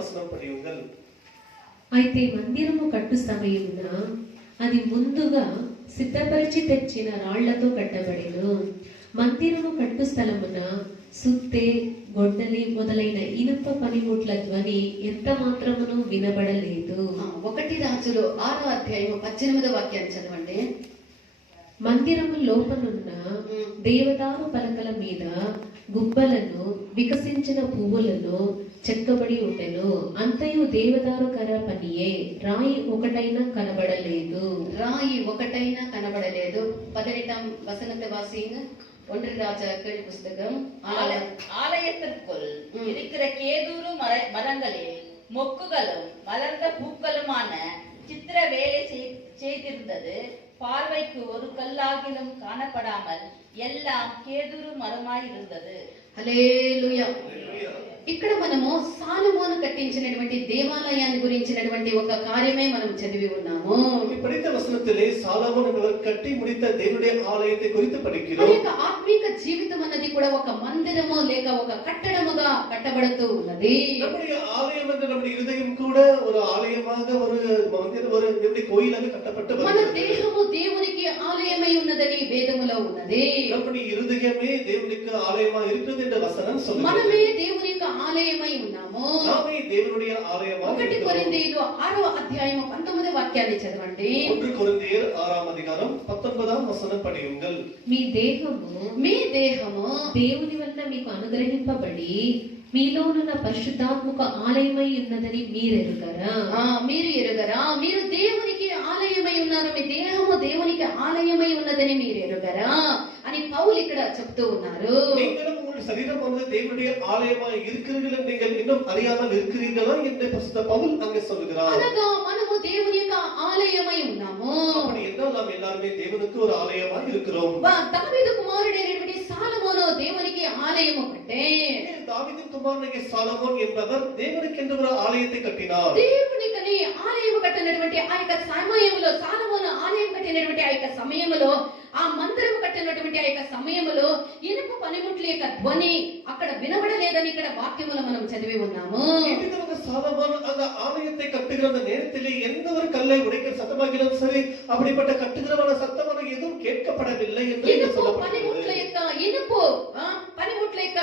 వచనం పడియుంగల్. అయితే మందిరము కట్టు సమయమున అది ముందుగా సిద్ధపరిచి తెచ్చిన రాళ్లతో కట్టబడెను. మందిరము కట్టు స్థలమున సుత్తె, గొడ్డలి మొదలైన ఇనుప పనిముట్ల ధ్వని ఎంత మాత్రమును వినబడలేదు. 1 రాజులు 6వ అధ్యాయం 18వ వాక్యాన్ని చదవండి. మందిరము లోపనున్న దేవదారు పలకల మీద గుబ్బలను వికసించిన పువ్వులను చెక్కబడి ఉండెను. అంతయు దేవదారు కర్ర పనియే, రాయి ఒకటైనా కనబడలేదు. ராயி ఒకటైనా కనబడలేదు. 18ஆம் வசனத்தை வாசிங்க. 1 ராஜாக்கள் புஸ்தகம். ஆலயத்திற்குள் இருக்கிற கேதூரு மரங்களில் மொக்குகளும் மலர்ந்த பூக்களுமான சித்திர வேலை செய்திருந்தது. பார்வைக்கு ஒரு கல்லாகிலும் காணப்படாமல் எல்லாம் கேதுரு மரமாய் இருந்தது. హల్లెలూయా. ఇక్కడ మనము సాలొమోను కట్టించినటువంటి దేవాలయాన్ని గురించినటువంటి ఒక కార్యమే మనం చదివి ఉన్నాము. ఈ படித்த వచనத்திலே సాలొమోన్ என்பவர் కట్టి முடித்த தேவனுடைய ஆலயத்தை குறித்து படிக்கிறோம். ఈ ఆత్మిక జీవితం అన్నది కూడా ఒక మందిరమో లేక ఒక కట్టడముగా కట్టబడుతూ ఉన్నది. நம்முடைய ஆலயம் என்ற நம்முடைய இதயம் கூட ஒரு ஆலயமாக ஒரு మందిరం ஒரு దేవుడి கோயிலாக கட்டப்பட்டு మన దేహము దేవునికి ఆలయమై ఉన్నదని వేదములో ఉన్నది. நம்முடைய இருதயமே దేవునికి ஆலயமா இருக்கிறது என்ற வசனம் சொல்லுகிறது. మనమే దేవునికి ఆలయమై ఉన్నాము. நாமே தேவனுடைய ஆலயமாக 1 కొరింథీయులు 6వ అధ్యాయం 19వ వాక్యాన్ని చదవండి. 1 కొరింథీయులు 6వ అధ్యాయం 19వ వచనం పడియుంగల్. మీ దేహము దేవుని వలన మీకు అనుగ్రహింపబడి మీలోనున్న పరిశుద్ధాత్మక ఆలయమై ఉన్నదని మీరెరుగరా? మీరు ఎరుగరా? మీరు దేవునికి ఆలయమై ఉన్నారు. మీ దేహము దేవునికి ఆలయమై ఉన్నదని మీరు ఎరుగరా అని పౌలు ఇక్కడ చెప్తూ ఉన్నారు. நீங்களும் உங்கள் சரீரம் வந்து தேவனுடைய ஆலயமாக இருக்கிறீர்கள், நீங்கள் இன்னும் அறியாமல் இருக்கிறீர்களா என்று பரிசுத்த பவுல் அங்கே சொல்கிறார். అనగా మనము దేవుని యొక్క ఆలయమై ఉన్నాము. அப்படி என்றால் நாம் எல்லாரும் தேவனுக்கு ஒரு ஆலயமாக இருக்கிறோம். దావీదు కుమారుడైనటువంటి సాలొమోను దేవునికి ఆలయము కట్టే. தாவீதின் குமாரனாகிய சாலமோன் என்பவர் தேவனுக்கு என்று ஒரு ஆலயத்தை கட்டினார். దేవునికని ఆలయం కట్టినటువంటి ఆ యొక్క సమయంలో సాలొమోను ఆలయం కట్టినటువంటి ఆ యొక్క సమయంలో ఆ మందిరం కట్టినటువంటి ఆ యొక్క సమయంలో ఇనుప పనిముట్ల యొక్క ధ్వని అక్కడ వినబడలేదని ఇక్కడ వాక్యములో మనం చదివి ఉన్నాము. இந்த சாலமோன் அந்த ஆலயத்தை கட்டுகிற அந்த நேரத்திலே எந்த ஒரு கல்லை உடைக்கிற சத்தமாகிலும் சரி, அப்படிப்பட்ட கட்டுகிறவன சத்தம் எதுவும் கேட்கப்படவில்லை என்று சொல்லப்படுகிறது. పనిముట్ల యొక్క ఇనుపు పనిముట్ల యొక్క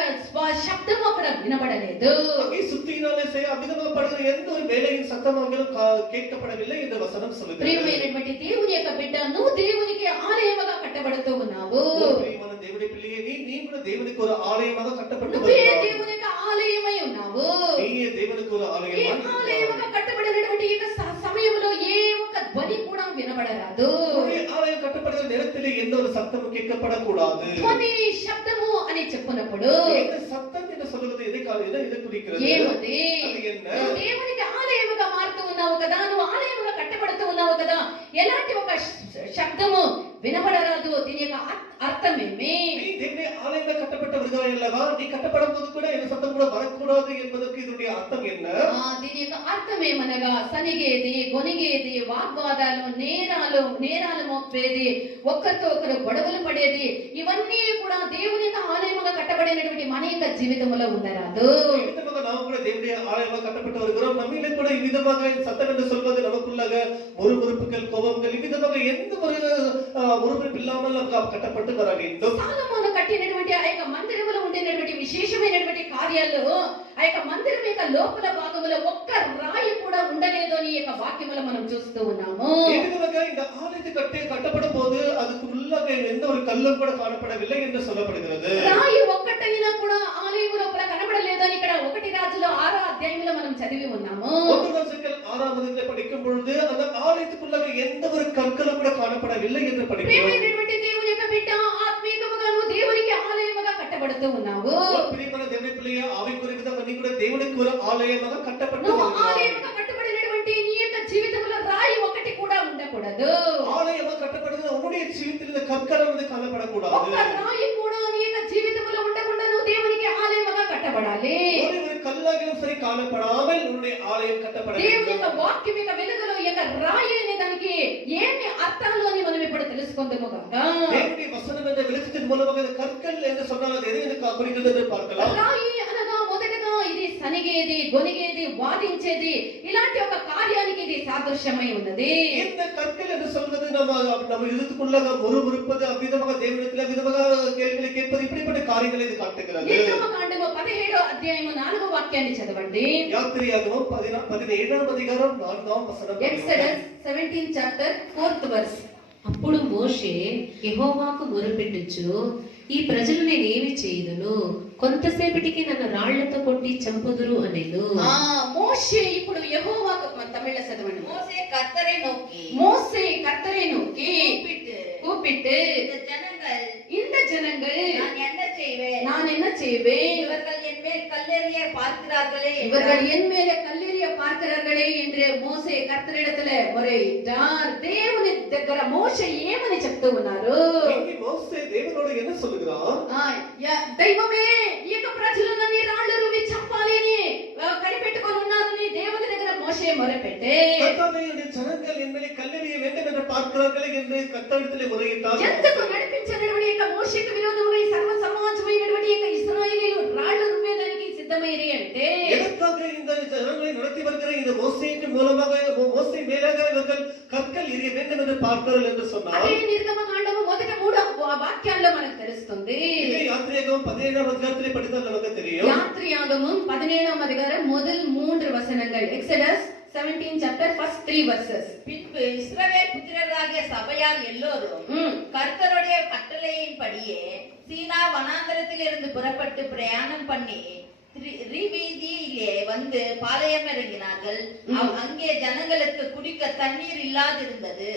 శబ్దం అక్కడ వినబడలేదు. அங்கே சுத்தியினாலே செய்ய அமிதமாக படுகிற எந்த ஒரு வேலையின் சத்தமாகிலும் கேட்கப்படவில்லை என்று வசனம் சொல்லுகிறது. ప్రియమైనటువంటి దేవుని యొక్క బిడ్డ, నువ్వు దేవునికి ఆలయముగా కట్టబడుతూ ఉన్నావు. ప్రియమైన దేవుని పిల్లయే, నీ కూడా దేవునికి ఒక ఆలయముగా కట్టబడుతూ నువ్వే ఉన్నావు. దేవుని యొక్క ఆలయమై ఉన్నావు. నీయే దేవునికి ఒక ఆలయముగా కట్టబడినటువంటి ఈ సమయంలో ఏ ఒక్క ధ్వని కూడా వినబడరాదు. ஆலயம் கட்டப்படுகிற நேரத்திலே எந்த ஒரு சத்தமும் கேட்கப்படக்கூடாது. ధ్వని శబ్దము అని చెప్పినప్పుడు இந்த சத்தம் என்று சொல்லுவது எதை குறிக்கிறது? ఏమది? அது என்ன? దేవునికి ఆలయముగా మారుతూ ఉన్నావు కదా, నువ్వు ఆలయముగా కట్టబడుతూ ఉన్నావు కదా, ఎలాంటి ఒక శబ్దము వినబడరాదు. దీని యొక్క అర్థమేమి? நீ தேவனுடைய ஆலயமாக கட்டப்பட்ட விடுதலை அல்லவா, நீ கட்டப்படும் போது கூட எந்த சத்தம் கூட வரக்கூடாது என்பதற்கு இதனுடைய அர்த்தம் என்ன? దీని యొక్క అర్థం ఏమనగా సనిగేది, గొనిగేది, వాగ్వాదాలు, నేరాలు మోపేది, ఒక్కరితో ఒకరు గొడవలు పడేది, ఇవన్నీ కూడా దేవుని యొక్క ఆలయముగా కట్టబడినటువంటి మన యొక్క జీవితంలో ఉండరాదు. நாம் கூட தேவனுடைய ஆலயமாக கட்டப்பட்டு வருகிறோம். நம்மிலே கூட இவ்விதமாக சத்தம் என்று சொல்வது நமக்குள்ளாக முறுமுறுப்புகள், கோபங்கள், இவ்விதமாக எந்த ஒரு முறுமுறுப்பு இல்லாமல் நமக்கு கட்டப்பட்டு வர வேண்டும். సాలొమోను కట్టినటువంటి ఆ యొక్క మందిరములో ఉండేటువంటి విశేషమైనటువంటి కార్యాలు ఆ యొక్క మందిరం యొక్క లోపల భాగంలో ఒక్క రాయి కూడా ఉండలేదు అని ఈ యొక్క వాక్యములో మనం చూస్తూ ఉన్నాము. எதுக்காக இந்த ஆலயத்தை கட்டப்படும் போது அதுக்கு உள்ளாக எந்த ஒரு கல்லும் கூட காணப்படவில்லை என்று சொல்லப்படுகிறது. రాయి ఒక్కటైనా కూడా ఆలయం లోపల కనబడలేదని ఇక్కడ 1 రాజులు 6వ అధ్యాయంలో మనం చదివి ఉన్నాము. 1 రాజుகள் 6వ అధ్యాయంలో படிக்கும் பொழுது அந்த ஆலயத்துக்குள்ளாக எந்த ஒரு கற்களும் கூட காணப்படவில்லை என்று படிக்கிறோம். ప్రియమైనటువంటి దేవుని యొక్క బిడ్డ, ఆత్మీయముగా నువ్వు దేవునికి ఆలయముగా కట్టబడుతూ ఉన్నావు. ప్రియమైన దేవుని పిల్లయే, ఆవికురి విధంగా నీ కూడా దేవునికి ఒక ఆలయముగా కట్టపట్టు నువ్వు ఆలయముగా కట్టబడినటువంటి నీ యొక్క జీవితంలో రాయి ఒకటి కూడా ఉండకూడదు. ஆலயமாக கட்டப்படுகிறது உன்னுடைய ஜீவிதத்தில் இந்த கற்கள் வந்து காணப்படக்கூடாது. ఒక్క రాయి కూడా నీ యొక్క జీవితంలో ఉండకుండా నువ్వు దేవునికి ఆలయముగా కట్టబడాలి. ஒரு கல்லாகிலும் சரி காணப்படாமல் உன்னுடைய ஆலயம் கட்டப்பட வேண்டும். దేవుని యొక్క వాక్యం యొక్క వెలుగులో ఈ యొక్క రాయి అనే దానికి ఏమి అర్థాలు అని మనం ఇప్పుడు తెలుసుకుందాము గాక. దేవుని వచనం என்ற வெளிச்சத்தின் மூலமாக இந்த கற்கள் என்று சொன்னால் அது எதை குறிக்கிறது என்று பார்க்கலாம். రాయి అనగా మొదటగా ఇది సనిగేది గొనిగేది వాదించేది ఇలాంటి ఒక కార్యానికి ఇది సాదృశ్యమై ఉన్నది. இந்த கற்கள் என்று சொல்வது நம்ம இதுக்குள்ளாக முறுமுறுப்பது, அவ்விதமாக தேவனிடத்தில் அவ்விதமாக கேள்விகளை கேட்பது, இப்படிப்பட்ட காரியங்களை இது காட்டுகிறது. నిర్గమకాండము 17వ అధ్యాయము 4వ వాక్యాన్ని చదవండి. யாத்திரையாகமம் 17ஆம் அதிகாரம் 4ஆம் வசனம். Exodus 17 chapter 4th verse. అప్పుడు మోషే యెహోవాకు మొరపెట్టుచు, ఈ ప్రజలు నేనేమి చేయుదును, కొంతసేపటికి నన్ను రాళ్లతో కొట్టి చంపుదురు అనెను. మోషే ఇప్పుడు యెహోవాకు తమిళ చదవండి. மோசே கர்த்தரை நோக்கி மோசே கர்த்தரை நோக்கி கூப்பிட்டு இந்த ஜனங்கள் நான் என்ன செய்வேன், நான் என்ன செய்வேன், இவர்கள் என் மேல் கல்லெறிய பார்க்கிறார்களே, இவர்கள் என் மேல கல்லெறிய பார்க்கிறார்களே என்று మోసే కర్తరిడతల మొరయిట్టార్. దేవుని దగ్గర మోషే ఏమని చెప్తూ ఉన్నారు? మోసే దేవుడు என்ன சொல்லுகிறார்? దైవమే ఈ యొక్క ప్రజలను రాళ్ళు రువి చంపాలి అని కనిపెట్టుకొని ఉన్నారని దేవుని దగ్గర మోషే మొరపెట్టే, கர்த்தாவே இந்த ஜனங்கள் என் மேல் கல்லெறிய வேண்டும் என்று பார்க்கிறார்களே என்று கர்த்தரிடத்தில் முறையிட்டார். ఎందుకు నడిపించినటువంటి యొక్క మోషేకు విరోధముగా ఈ సర్వ సమాజమైనటువంటి యొక్క ఇశ్రాయేలీయులు రాళ్ళు రువ్వేదానికి సిద్ధమైరి అంటే, எதற்காக இந்த ஜனங்களை நடத்தி வருகிற இந்த மோசேயின் மூலமாக மோசே மேலாக இவர்கள் கற்கள் எறிய வேண்டும் என்று பார்க்கிறார்கள் என்று சொன்னார். అదే నిర్గమకాండము మొదటి 3 వాక్యాల్లో మనకు తెలుస్తుంది. இது யாத்திரையாகமம் 17ஆம் அதிகாரத்திலே படித்தால் நமக்கு தெரியும். யாத்திரையாகமம் 17ஆம் அதிகாரம் முதல் 3 வசனங்கள். Exodus 17 chapter first 3 verses. பின்பு இஸ்ரவேல் புத்திரராகிய சபையார் எல்லோரும் கர்த்தருடைய கட்டளையின்படியே சீனா வனாந்தரத்தில் இருந்து புறப்பட்டு பிரயாணம் பண்ணி ரிவீதியிலே வந்து பாளையம் இறங்கினார்கள். அங்கே ஜனங்களுக்கு குடிக்க தண்ணீர் இல்லாதிருந்தது.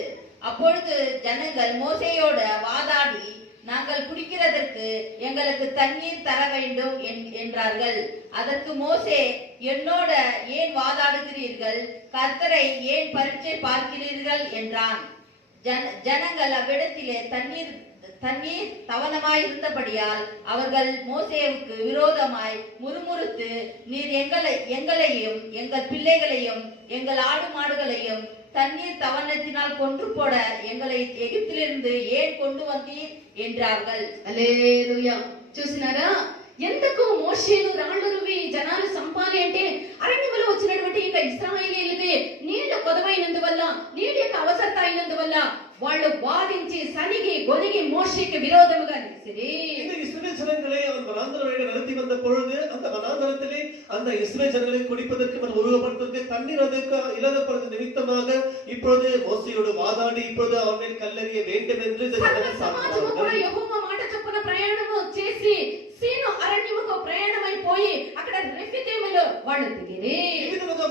அப்பொழுது ஜனங்கள் மோசேயோட வாதாடி, நாங்கள் குடிக்கிறதற்கு எங்களுக்கு தண்ணீர் தர வேண்டும் என்றார்கள். அதற்கு மோசே, என்னோட ஏன் வாதாடுகிறீர்கள், கர்த்தரை ஏன் பரீட்சை பார்க்கிறீர்கள் என்றான். ஜனங்கள் அவ்விடத்திலே தண்ணீர் தவனமாயிருந்தபடியால் அவர்கள் மோசேவுக்கு விரோதமாய் முறுமுறுத்து, நீர் எங்களையும் எங்கள் பிள்ளைகளையும் எங்கள் ஆடு மாடுகளையும் தண்ணீர் தவனத்தினால் கொன்று போட எங்களை எகிப்திலிருந்து ஏன் கொண்டு வந்தீர் என்றார்கள். హల్లెలూయా. చూసినారా, ఎందుకు మోషేను రాళ్ళు రువి జనాలు సంపాలి అంటే, అరణ్యములో వచ్చినటువంటి ఇక ఇశ్రాయేలీయులకి నీళ్లు కొదవైనందువల్ల, నీళ్ళ యొక్క అవసరత అయినందువల్ల వాళ్ళు వాదించి సనిగి గొనిగి మోషేకి విరోధముగా నిలిచిరి. இந்த இஸ்ரவேல் ஜனங்களை அவன் வனாந்தர வழியாக நடத்தி வந்த பொழுது அந்த வனாந்தரத்திலே அந்த இஸ்ரவேல் ஜனங்களை குடிப்பதற்கு மற்றும் உருவப்படுத்துவதற்கு தண்ணீர் அதற்கு இல்லாதப்படுவது நிமித்தமாக இப்பொழுது மோசேயோடு வாதாடி இப்பொழுது அவன் மேல் கல்லெறிய வேண்டும் என்று సమాజము కూడా యెహోవా మాట చొప్పున ప్రయాణము చేసి సీను అరణ్యముకు ప్రయాణమైపోయి అక్కడ రెఫీదీములో వాళ్ళు దిగిరి.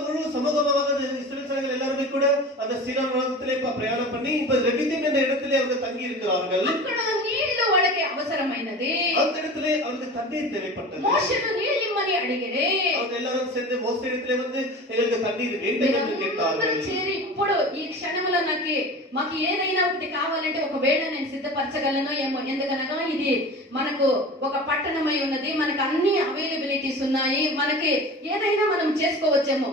முழு சமூகமாக இஸ்ரவேல் ஜனங்கள் எல்லாரும் கூட அந்த சீனா வனாந்தரத்திலே பிரயாணம் பண்ணி இப்ப ரெஃபீதீம் என்ற இடத்திலே அவர்கள் தங்கி இருக்கிறார்கள். అక్కడ నీళ్లు వాళ్ళకి అవసరమైనది. அந்த இடத்திலே அவருக்கு தண்ணீர் தேவைப்பட்டது. మోషేను నీళ్లు ఇమ్మని అడిగిరి. அவங்க எல்லாரும் சேர்ந்து மோசே இடத்திலே வந்து எங்களுக்கு தண்ணீர் வேண்டும் என்று கேட்டார்கள். చేరి ఇప్పుడు ఈ క్షణంలో మాకు ఏదైనా ఒకటి కావాలంటే ఒకవేళ నేను సిద్ధపరచగలను ఏమో, ఎందుకనగా ఇది మనకు ఒక పట్టణమై ఉన్నది, మనకు అన్ని అవైలబిలిటీస్ ఉన్నాయి, మనకి ఏదైనా మనం చేసుకోవచ్చేమో.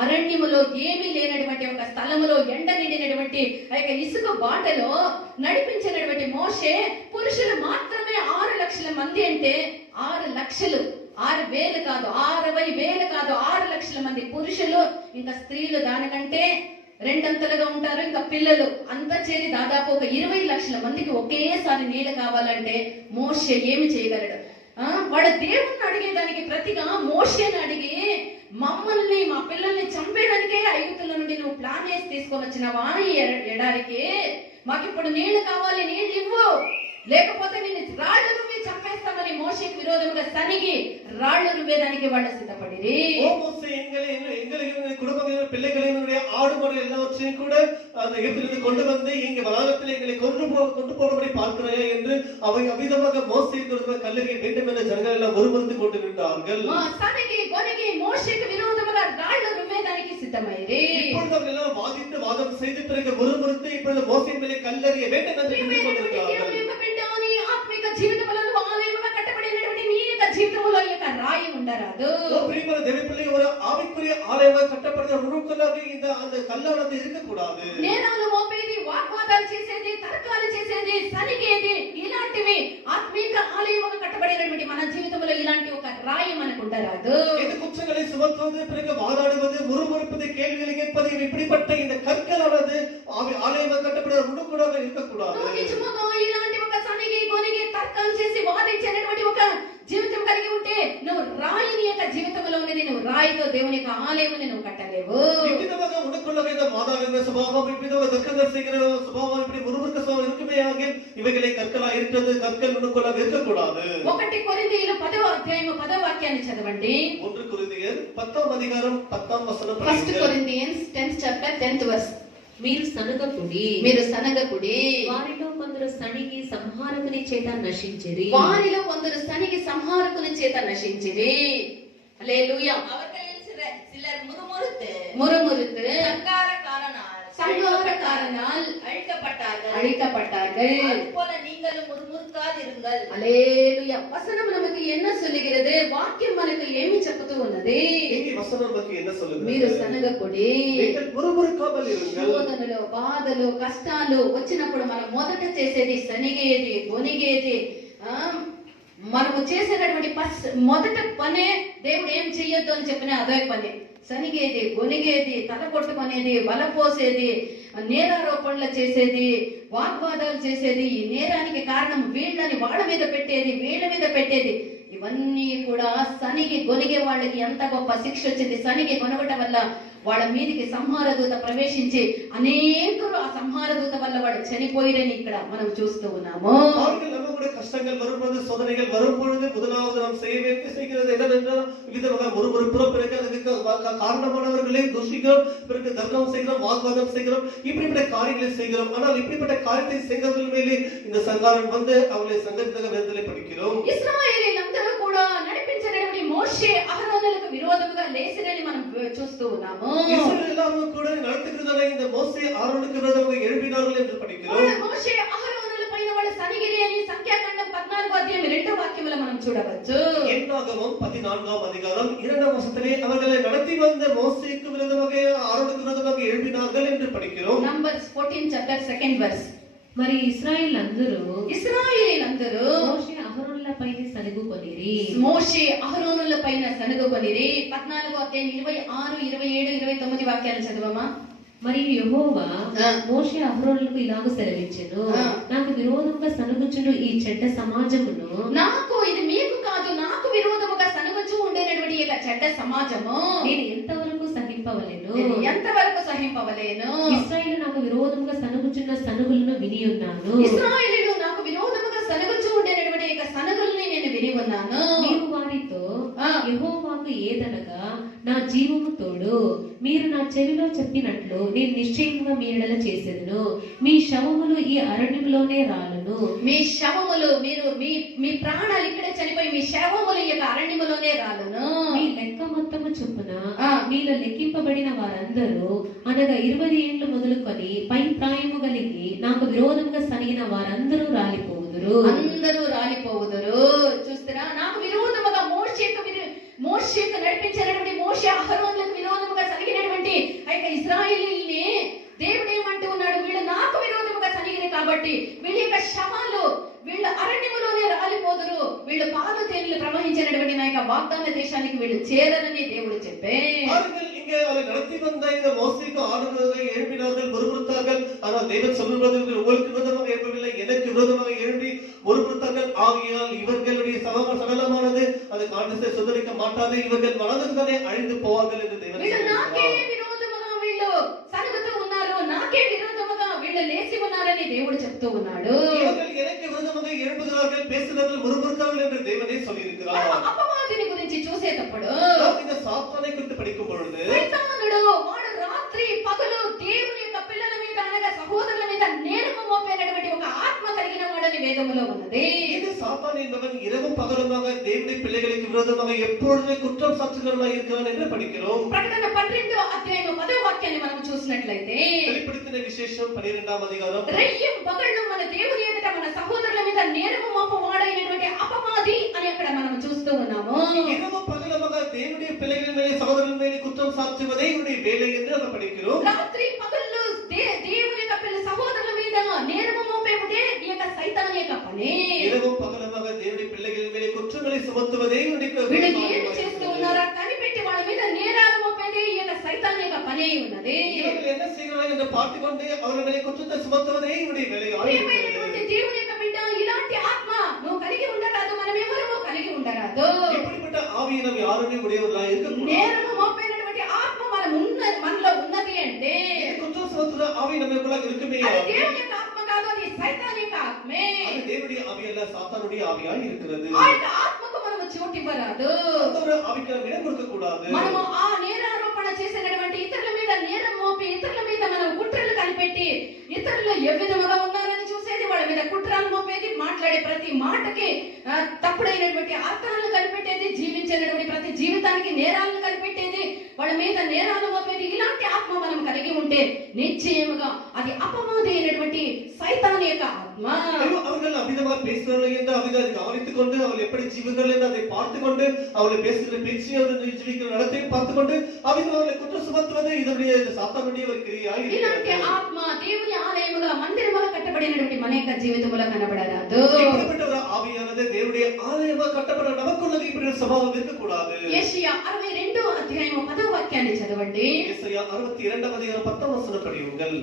అరణ్యములో ఏమీ లేనటువంటి ఒక స్థలములో ఎండ నిండినటువంటి ఆ యొక్క ఇసుక బాటలో నడిపించినటువంటి మోషే పురుషులు మాత్రమే 6 లక్షల మంది అంటే 6 లక్షలు, 6,000 కాదు, 60,000 కాదు, 6 లక్షల మంది పురుషులు, ఇంకా స్త్రీలు దానికంటే రెండంతలుగా ఉంటారు, ఇంకా పిల్లలు అంతా చేరి దాదాపు ఒక 20 లక్షల మందికి ఒకేసారి నీళ్ళు కావాలంటే మోషే ఏమి చేయగలడు? వాడు దేవుణ్ణి అడిగేదానికి ప్రతిగా మోషేని అడిగి, మమ్మల్ని మా పిల్లల్ని చంపేదానికే ఐగుప్తుల నుండి నువ్వు ప్లాన్ వేసి తీసుకొని వచ్చినావా ఈ ఎడారికి? మాకు ఇప్పుడు నీళ్లు కావాలి, నీళ్లు ఇవ్వు, లేకపోతే నిన్ను రాళ్ళు రువ్వి చంపేస్తామని మోషేకి విరోధముగా సనిగి రాళ్ళు రువ్వేదానికి వాళ్ళు సిద్ధపడిరి. எங்களையும் குடும்பங்களையும் பிள்ளைகளையும் ஆடு மாடு எல்லாவற்றையும் கூட அந்த எகிப்திலிருந்து கொண்டு வந்து இங்க வனாந்தரத்தில் எங்களை கொண்டு போடும்படி பார்க்கிறாயா என்று அவை அவிதமாக மோசேக்கு கல்லெறிய வேண்டும் என்ற ஜனங்கள் எல்லாம் முறுமுறுத்து கொண்டு நின்றார்கள். సనిగి గొనిగి మోషేకి విరోధముగా రాళ్ళు రువ్వేదానికి సిద్ధమైరి. இப்பொழுது அவர்கள் எல்லாம் வாதிட்டு வாதம் செய்து பிறகு முறுமுறுத்து இப்பொழுது மோசேயின் மேலே கல்லெறிய வேண்டும் என்று நினைத்துக் கொண்டிருக்கிறார்கள். ఆత్మిక జీవితంలో ఆలయముగా కట్టబడినటువంటి నీ యొక్క జీవితంలో ఈ యొక్క రాయి ఉండరాదు. ప్రియమైన దేవుని పిల్లలు, ஒரு ஆவிக்குரிய ஆலயமாக கட்டப்படுகிற முழுக்களாக இந்த அந்த கல்லானது இருக்க கூடாது. నేరాలు మోపేది, వాగ్వాదాలు చేసేది, తర్కాలు చేసేది, సనిగేది, ఇలాంటివి ఆత్మిక ఆలయముగా కట్టబడినటువంటి మన జీవితంలో ఇలాంటి ఒక రాయి మనకు ఉండరాదు. இந்த குற்றங்களை சுமத்துவது, பிறகு வாதாடுவது, முறுமுறுப்பது, கேள்விகளை கேட்பது, இப்படிப்பட்ட இந்த கற்களானது ஆலயமாக கட்டப்படுகிற முழுக்கூடாக இருக்கக்கூடாது. నువ్వు నిజముగా ఇలాంటి ఒక సనిగి గొనిగి తర్కాలు చేసి వాదించేటటువంటి ఒక జీవితం కలిగి ఉంటే నువ్వు రాయిని యొక్క జీవితంలో ఉన్నది నువ్వు రాయితో దేవుని యొక్క ఆలయముని నువ్వు కట్టలేవు. இவ்விதமாக உனக்குள்ள இந்த வாதாடுகிற சுபாவம், இவ்விதமாக தர்க்கங்கள் செய்கிற சுபாவம், இப்படி முறுமுறுக்க சுபாவம் இருக்குமே ஆகிய இவைகளை கற்களா இருக்கிறது, கற்கள் உனக்குள்ளாக இருக்கக்கூடாது. 1 కొరింథీయులు 10వ అధ్యాయము 10వ వాక్యాన్ని చదవండి. 1 కొరింథీయులు 10వ అధికారం 10వ వచనం. 1 Corinthians 10th chapter 10th verse. మీరు సనగకుడి, మీరు సనగకుడి. వారిలో కొందరు సనిగి సంహారకుని చేత నశించిరి. వారిలో కొందరు సనిగి సంహారకుని చేత నశించిరి. హల్లెలూయా. அவர்களில் சிலர் முறுமுறுத்து முறுமுறுத்து சங்காரக்காரனால் அழிக்கப்பட்டார்கள். அதுபோல நீங்களும் முறுமுறுக்காதிருங்கள். హల్లెలూయా. వచనం మనకు என்ன சொல்லுகிறது? వాక్యం మనకు ఏమి చెప్తూ ఉన్నది? ఈ వచనం మనకు என்ன சொல்லுது? మీరు సనగకుడి. நீங்கள் முறுமுறுக்காமல் இருங்கள். శోధనలు, బాధలు, కష్టాలు వచ్చినప్పుడు మనం మొదట చేసేది సనిగేది, గొనిగేది. మనము చేసేటటువంటి మొదట పనే దేవుడు ఏం చెయ్యొద్దు అని చెప్పిన అదే పని. సనిగేది, గొనిగేది, తల కొట్టుకునేది, వలపోసేది, నేరారోపణలు చేసేది, వాగ్వాదాలు చేసేది, ఈ నేరానికి కారణం వీళ్ళని వాళ్ళ మీద పెట్టేది, వీళ్ళ మీద పెట్టేది, ఇవన్నీ కూడా సనిగి గొనిగే వాళ్ళకి ఎంత గొప్ప శిక్ష వచ్చింది. సనిగి గొనగటం వల్ల వాళ్ళ మీదికి సంహార దూత ప్రవేశించి అనేకులు ఆ సంహార దూత వల్ల వాళ్ళు చనిపోయిరని ఇక్కడ మనం చూస్తూ ఉన్నాము. நம்முடைய கஷ்டங்கள் வரும்போது, சோதனைகள் வரும்பொழுது முதலாவது நாம் செய்கிறது என்னவென்றால் விதமாக முறுமுறுப்புறோம், பிறகு அதுக்கு காரணமானவர்களை தூஷிக்கிறோம், பிறகு தர்க்கம் செய்கிறோம், வாக்குவாதம் செய்கிறோம், இப்படிப்பட்ட காரியங்களை செய்கிறோம். ஆனால் இப்படிப்பட்ட காரியத்தை செய்தவர்கள் மேலே இந்த சங்காரம் வந்து அவர்களை சங்கரித்தக வேதத்திலே படிக்கிறோம். ఇశ్రాయేలీలందరూ కూడా నడిపించినటువంటి మోషే అహరోనులకు విరోధముగా లేసిరని మనం చూస్తూ ఉన్నాము. இஸ்ரவேல் எல்லாரும் கூட நடத்துகிறதால இந்த மோசே ஆரோனுக்கு விரோதமாக எழும்பினார்கள் என்று படிக்கிறோம். మోషే అహరోనుల పైన వాళ్ళు సనిగిరి అని సంఖ్యాకాండం 14వ అధ్యాయం 2వ వాక్యములో మనం చూడవచ్చు. என்னாகமம் 14వ அதிகாரம் 2వ வசனத்திலே அவர்களை நடத்தி வந்த மோசேக்கு விரோதமாக ஆரோனுக்கு விரோதமாக எழும்பினார்கள் என்று படிக்கிறோம். Numbers 14 chapter 2nd verse. మరి ఇశ్రాయేలీలందరూ మోషే అహరోనుల పైన సనుగుకొనిరి. మోషే అహరోనుల పైన సనుగుకొనిరి. 14వ అధ్యాయం 26, 27, 29 వాక్యాలు చదవమా. మరియు యెహోవా మోషే అహరోనులకు ఇలాగ సెలవిచ్చెను, నాకు విరోధముగా సనుగుచుండు ఈ చెడ్డ సమాజమును, నాకు ఇది మీకు కాదు, నాకు విరోధముగా సనుగుచూ ఉండేటువంటి ఈ చెడ్డ సమాజము నేను ఎంతవరకు సహింపవలెను, ఇశ్రాయేలు నాకు విరోధముగా సనుగుచున్న సనుగులను విని ఉన్నాను. ఇశ్రాయేలీయులు నాకు విరోధముగా సనుగుచూ ఉండేటువంటి ఈ సనుగుల్ని నేను విని ఉన్నాను. నీవు వారితో యెహోవాకు ఏదనగా నా జీవము తోడు, మీరు నా చెవిలో చెప్పినట్లు నేను నిశ్చయముగా మీ ఎడల చేసేదను. మీ శవములు ఈ అరణ్యములోనే రాలును. మీ శవములు, మీరు మీ ప్రాణాలు ఇక్కడే చనిపోయి మీ శవములు ఈ అరణ్యములోనే రాలును. మీ లెక్క మొత్తము చొప్పున మీలో లెక్కింపబడిన వారందరూ అనగా 20 ఏండ్లు మొదలుకొని పై ప్రాయము కలిగి నాకు విరోధంగా సనిగిన వారందరూ రాలిపోవుదురు. అందరూ రాలిపోవుదురు. చూస్తారా, నాకు విరోధముగా మోషేకు నడిపించినటువంటి మోషే అహరోనులకు విరోధముగా సనిగినటువంటి ఆ యొక్క ఇశ్రాయేలీయుల్ని దేవుడు ఏమంటూ ఉన్నాడు? వీళ్ళు నాకు విరోధముగా సనిగిన కాబట్టి వీళ్ళ యొక్క శవాలు వీళ్ళ అరణ్యములోనే రాలిపోదురు, వీళ్ళు పాలు తేనెలు ప్రవహించినటువంటి నా యొక్క వాగ్దాన దేశానికి వీళ్ళు చేరనని దేవుడు చెప్పే. இங்கே அவரை நடத்தி வந்த இந்த மோசேக்கு ஆளுநராக எழுப்பினார்கள், முறுமுறுத்தார்கள். ஆனால் தேவன் சொல்லுவது உங்களுக்கு விரோதமாக எழுப்பவில்லை, எனக்கு விரோதமாக எழுப்பி முறுமுறுத்தார்கள். ஆகையால் இவர்களுடைய சகலமானது அது காண்டத்தை சுதரிக்க மாட்டாது, இவர்கள் மனதில்தானே அழிந்து போவார்கள் என்று தேவன் నాకే విరోధముగా వీళ్ళు సనుగుతూ ఉన్నారు, నాకే విరోధముగా వీళ్ళు లేచి ఉన్నారని దేవుడు చెప్తూ ఉన్నాడు. இவர்கள் எனக்கு விரோதமாக எழுப்புகிறார்கள், பேசுகிறார்கள், முறுமுறுக்கிறார்கள் என்று தேவனே சொல்லியிருக்கிறார். అపవాదిని గురించి చూసేటప్పుడు இந்த சாத்தானை குறித்து படிக்கும் பொழுது సైతానుడు వాడు రాత్రి పగలు దేవుని యొక్క పిల్లల మీద అనగా సహోదరుల మీద నేరము మోపేటటువంటి ఒక ఆత్మ కలిగిన వాడని వేదములో ఉన్నది. இது சாத்தான் என்பவன் இரவும் பகலுமாக தேவனுடைய பிள்ளைகளுக்கு விரோதமாக எப்பொழுதுமே குற்றம் சாட்டுகிறவனாக இருக்கிறான் என்று படிக்கிறோம். ప్రకటన 12వ అధ్యాయం 10వ వాక్యాన్ని మనం చూసినట్లయితే வெளிப்படுத்தின விசேஷம் 12వ அதிகாரம் రెయ్యం పగళ్ళు మన దేవుని ఎదుట మన సహోదరుల మీద నేరము మోపవాడైనటువంటి అపవాది అని అక్కడ మనం చూస్తూ ఉన్నాము. இரவும் பகலுமாக தேவனுடைய பிள்ளைகள் மேலே சகோதரர்கள் மேலே குற்றம் சாட்டுவதே இவருடைய வேலை என்று நம்ம படிக்கிறோம். రాత్రి పగళ్ళు దేవుని యొక్క పిల్ల సహోదరుల మీద నేరము మోపేదే ఈ యొక్క సైతాను యొక్క పని. இரவும் பகலுமாக தேவனுடைய பிள்ளைகள் மேலே குற்றங்களை சுமத்துவதே இவருடைய వీళ్ళు ఏం చేస్తూ పని ఉన్నది. இவர்கள் என்ன செய்கிறார்கள் என்று பார்த்துக்கொண்டு அவர்கள் மேலே குற்றத்தை சுமத்துவதே இவருடைய வேலையாக ప్రియమైనటువంటి దేవుని యొక్క బిడ్డ, ఇలాంటి ఆత్మ నువ్వు కలిగి ఉండరాదు, మనం ఎవరము కలిగి ఉండరాదు. இப்படிப்பட்ட ஆவியை நாம் யாருமே உடையவர்களாக இருக்கக்கூடாது. నేరము మోపైనటువంటి ఆత్మ మనలో ఉన్నది అంటే குற்றம் சுமத்துற ஆவி நமக்குள்ளாக இருக்குமே, అది దేవుని యొక్క ఆత్మ కాదు, అది సైతాన్ యొక్క ఆత్మే. அது தேவனுடைய ஆவி அல்ல, சாத்தானுடைய ஆவியாக இருக்கிறது. ఆ యొక్క ఆత్మకు మనము చోటు ఇవ్వరాదు. அந்த ஒரு ஆவிக்கு நாம் இடம் கொடுக்க கூடாது. మనము ఆ నేరారోపణ చేసినటువంటి ఇతరుల మీద నేరం మోపి, ఇతరుల మీద మనం కుట్రలు కనిపెట్టి, ఇతరులు ఏ విధముగా ఉన్నారని చూసేది, వాళ్ళ మీద కుట్రలు మోపేది, మాట్లాడే ప్రతి మాటకి తప్పుడైనటువంటి అర్థాలను కనిపెట్టేది, జీవించినటువంటి ప్రతి జీవితానికి నేరాలను కనిపెట్టేది, వాళ్ళ మీద నేరాలు మోపేది, ఇలాంటి ఆత్మ మనం కలిగి ఉంటే నిశ్చయముగా అది అపవాది అయినటువంటి సైతాన్ యొక్క ఆత్మ. அவர்கள் அவிதமாக பேசுகிறார்கள் என்று அவர்கள் அதை கவனித்துக் கொண்டு அவர்கள் எப்படி ஜீவர்கள் என்று அதை பார்த்துக் கொண்டு அவர்கள் பேசுகிற பேச்சு அவர்கள் ஜீவிக்கிற நடத்தையும் பார்த்துக் கொண்டு அவர்கள் அவர்களை குற்றம் சுமத்துவது இதனுடைய சாத்தானுடைய ஒரு கிரியாக ఇలాంటి ఆత్మ దేవుని ఆలయముగా మందిరముగా కట్టబడినటువంటి మన యొక్క జీవితంలో కనబడరాదు. இப்படிப்பட்ட ஒரு ஆவியானது தேவனுடைய ஆலயமாக கட்டப்பட நமக்குள்ளது இப்படி ஒரு சுபாவம் இருக்கக்கூடாது. యెషయా 62వ అధ్యాయము 10వ వాక్యాన్ని చదవండి. யெசாயா 62వ అధ్యాయం 10వ వచనం படியுங்கள்.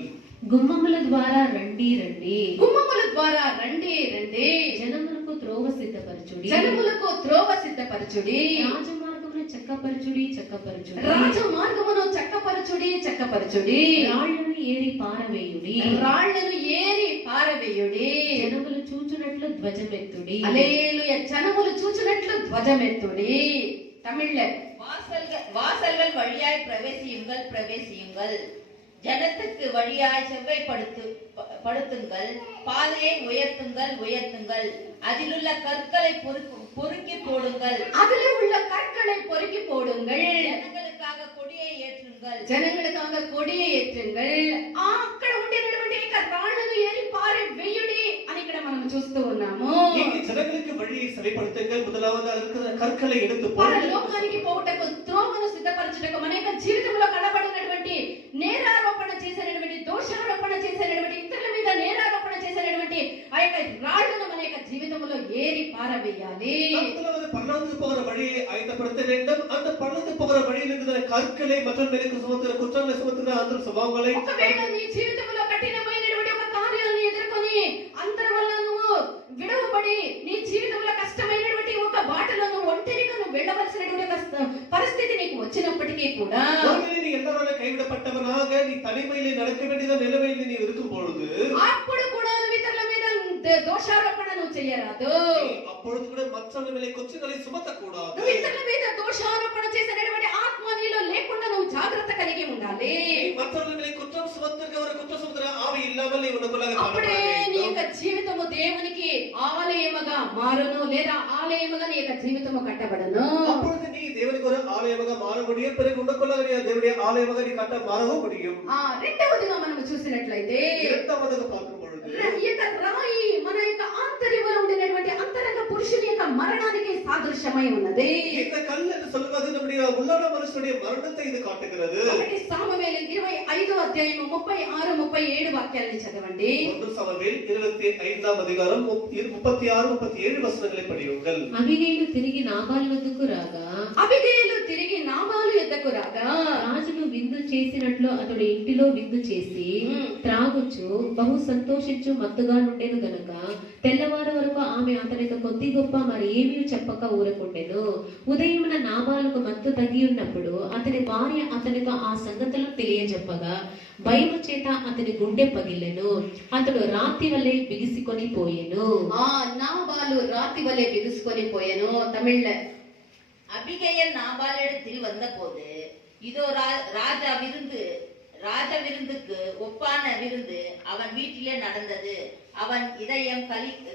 గుమ్మముల ద్వారా రండి రండి, గుమ్మముల ద్వారా రండి రండి, జనములకు త్రోవ సిద్ధపరచుడి, జనములకు త్రోవ సిద్ధపరచుడి, రాజమార్గమును చక్కపరచుడి చక్కపరచుడి, రాజ మార్గమును చక్కపరచుడి చక్కపరచుడి, రాళ్లను ఏరి పారవేయుడి, రాళ్లను ఏరి పారవేయుడి, జనములు చూచునట్లు ధ్వజమెత్తుడి. హల్లెలూయా. జనములు చూచునట్లు ధ్వజమెత్తుడి. தமிழ்ல வாசல்கள் வழியாய் பிரவேசியுங்கள் பிரவேசியுங்கள், ஜனத்துக்கு வழியாய் செவ்வைப்படுத்துங்கள், பாதையை உயர்த்துங்கள் உயர்த்துங்கள், அதிலுள்ள கற்களை பொறுக்கி போடுங்கள், அதிலே உள்ள கற்களை பொறுக்கி போடுங்கள், ஜனங்களுக்காக கொடியை ஏற்றுங்கள், జనங்களுக்காக కొడిயை ఏற்றுங்கள். అక్కడ ఉండేటువంటి రాళ్లను ఏరి పారవేయుడి అని ఇక్కడ మనం చూస్తూ ఉన్నాము. இங்கே ஜனங்களுக்கு வழியை சரிப்படுத்துங்கள், முதலாவது இருக்கிற கற்களை எடுத்து పరలోకానికి పోవుటకు త్రోవను సిద్ధపరచుటకు మన యొక్క జీవితంలో కనబడినటువంటి నేరారోపణ చేసినటువంటి, దోషారోపణ చేసినటువంటి, ఇతరుల మీద నేరారోపణ చేసినటువంటి ఆ యొక్క రాళ్లను మన యొక్క జీవితంలో ఏరి పారవేయాలి. முதலாவது பள்ளத்துக்கு போகிற வழியை ஆயத்தப்படுத்த வேண்டும். அந்த பள்ளத்துக்கு போகிற வழியில் இருக்கிற கற்களை மற்றொரு மேலுக்கு சுமத்துகிற குற்றங்களை சுமத்துகிற அந்த சுபாவங்களை, ఒకవేళ నీ జీవితంలో కఠినమైనటువంటి ఒక కార్యాలను ఎదుర్కొని అందరి వల్ల నువ్వు విడవబడి నీ జీవితంలో కష్టమైనటువంటి ఒక బాటలో నువ్వు ఒంటరిగా నువ్వు వెళ్ళవలసినటువంటి ఒక పరిస్థితి నీకు వచ్చినప్పటికీ కూడా, ஒருவேளை நீ எல்லாரால கைவிடப்பட்டவனாக நீ தனிமையிலே நடக்க வேண்டிய நிலைமையில் நீ இருக்கும் பொழுது, అప్పుడు కూడా నువ్వు ఇతరుల మీద దోషారోపణ నువ్వు చేయరాదు. அப்பொழுது கூட மற்றவர்கள் மேலே குற்றங்களை சுமத்தக்கூடாது. నువ్వు ఇతరుల మీద దోషారోపణ చేసినటువంటి ఆత్మ నీలో లేకుండా నువ్వు జాగ్రత్త కలిగి ఉండాలి. மற்றவர்கள் மேலே குற்றம் சுமத்துகிற ஒரு குற்றம் சுமத்துகிற ஆவி இல்லாமல் நீ உனக்குள்ளாக అప్పుడే నీ యొక్క జీవితము దేవునికి ఆలయముగా మారును, లేదా ఆలయముగా నీ యొక్క జీవితము కట్టబడను. அப்பொழுது நீ தேவனுக்கு ஒரு ஆலயமாக மாற முடியும். பிறகு உனக்குள்ளாக நீ தேவனுடைய ஆலயமாக நீ கட்ட மாறவும் முடியும். రెండవదిగా మనం చూసినట్లయితే இரண்டாவதாக பார்க்கும் பொழுது ఈ యొక్క రాయి మన యొక్క ఆంతర్యంలో ఉండినటువంటి అంతరంగ పురుషుని యొక్క మరణానికి సాదృశ్యమై ఉన్నది. இந்த கல் என்று சொல்வது நம்முடைய உள்ளான மனுஷனுடைய மரணத்தை இது காட்டுகிறது. ఒకటి సామువేలు 25వ అధ్యాయము 36 37 వాక్యాలను చదవండి. 1 சாமுவேல் 25వ అధికారం 36 37 వచనங்களை படியுங்கள். అబిగైలు తిరిగి నాబాలు వద్దకు రాగా, అబిగయలు తిరిగి నాబాలు యొద్దకు రాగా, రాజును విందు చేసినట్లు అతడు ఇంటిలో విందు చేసి త్రాగుచు బహు సంతోషించు మత్తుగా నుండెను గనుక తెల్లవారు వరకు ఆమె అతనితో కొద్ది గొప్ప మరి ఏమీ చెప్పక ఊరకుండెను. ఉదయమున నాబాలుకు మత్తు తగ్గి ఉన్నప్పుడు అతని భార్య అతనితో ఆ సంగతులను తెలియజెప్పగా భయము చేత అతని గుండె పగిలెను. అతడు రాతి వలె బిగిసికొని పోయెను. నాబాలు రాతి వలె బిగుసుకొని పోయెను. தமிழ்ல அபிகேயல் நாபாலிடத்தில் வந்தபோது, இதோ ராஜ விருந்துக்கு ஒப்பான விருந்து அவன் வீட்டிலே நடந்தது. அவன் இதயம்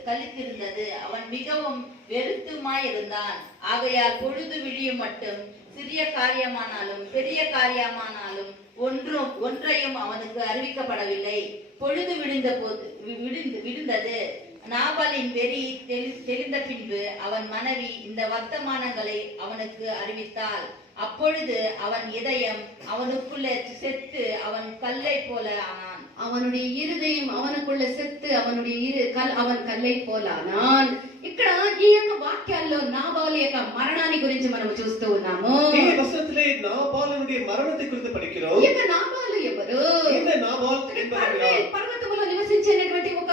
கலித்திருந்தது. அவன் மிகவும் வெறுத்துமாயிருந்தான். ஆகையால் பொழுது விழியும் மட்டும் சிறிய காரியமானாலும் பெரிய காரியமானாலும் ஒன்றையும் அவனுக்கு அறிவிக்கப்படவில்லை. பொழுது விடிந்தது. நாபாலின் வெறி தெளிந்த பின்பு அவன் மனைவி இந்த வர்த்தமானங்களை அவனுக்கு அறிவித்தாள். அப்பொழுது அவன் இதயம் அவனுக்குள்ளே செத்து அவன் கல்லை போல ஆனான். அவனுடைய இருதయం அவனுக்குள்ள செத்து அவன் కల్లై పోలానాన్. ఇక్కడ ఈ యొక్క వాక్యాల్లో నాబాలు నాబాలు యొక్క మరణాన్ని గురించి మనం చూస్తూ ఉన్నాము. ఈ వచనத்திலே நாபாலினுடைய மரணத்தை குறித்து படிக்கிறோம். ఈ యొక్క నాబాలు ఎవరు? இந்த நாபால் என்பவர் யார்? పర్వతములో నివసించేటువంటి ఒక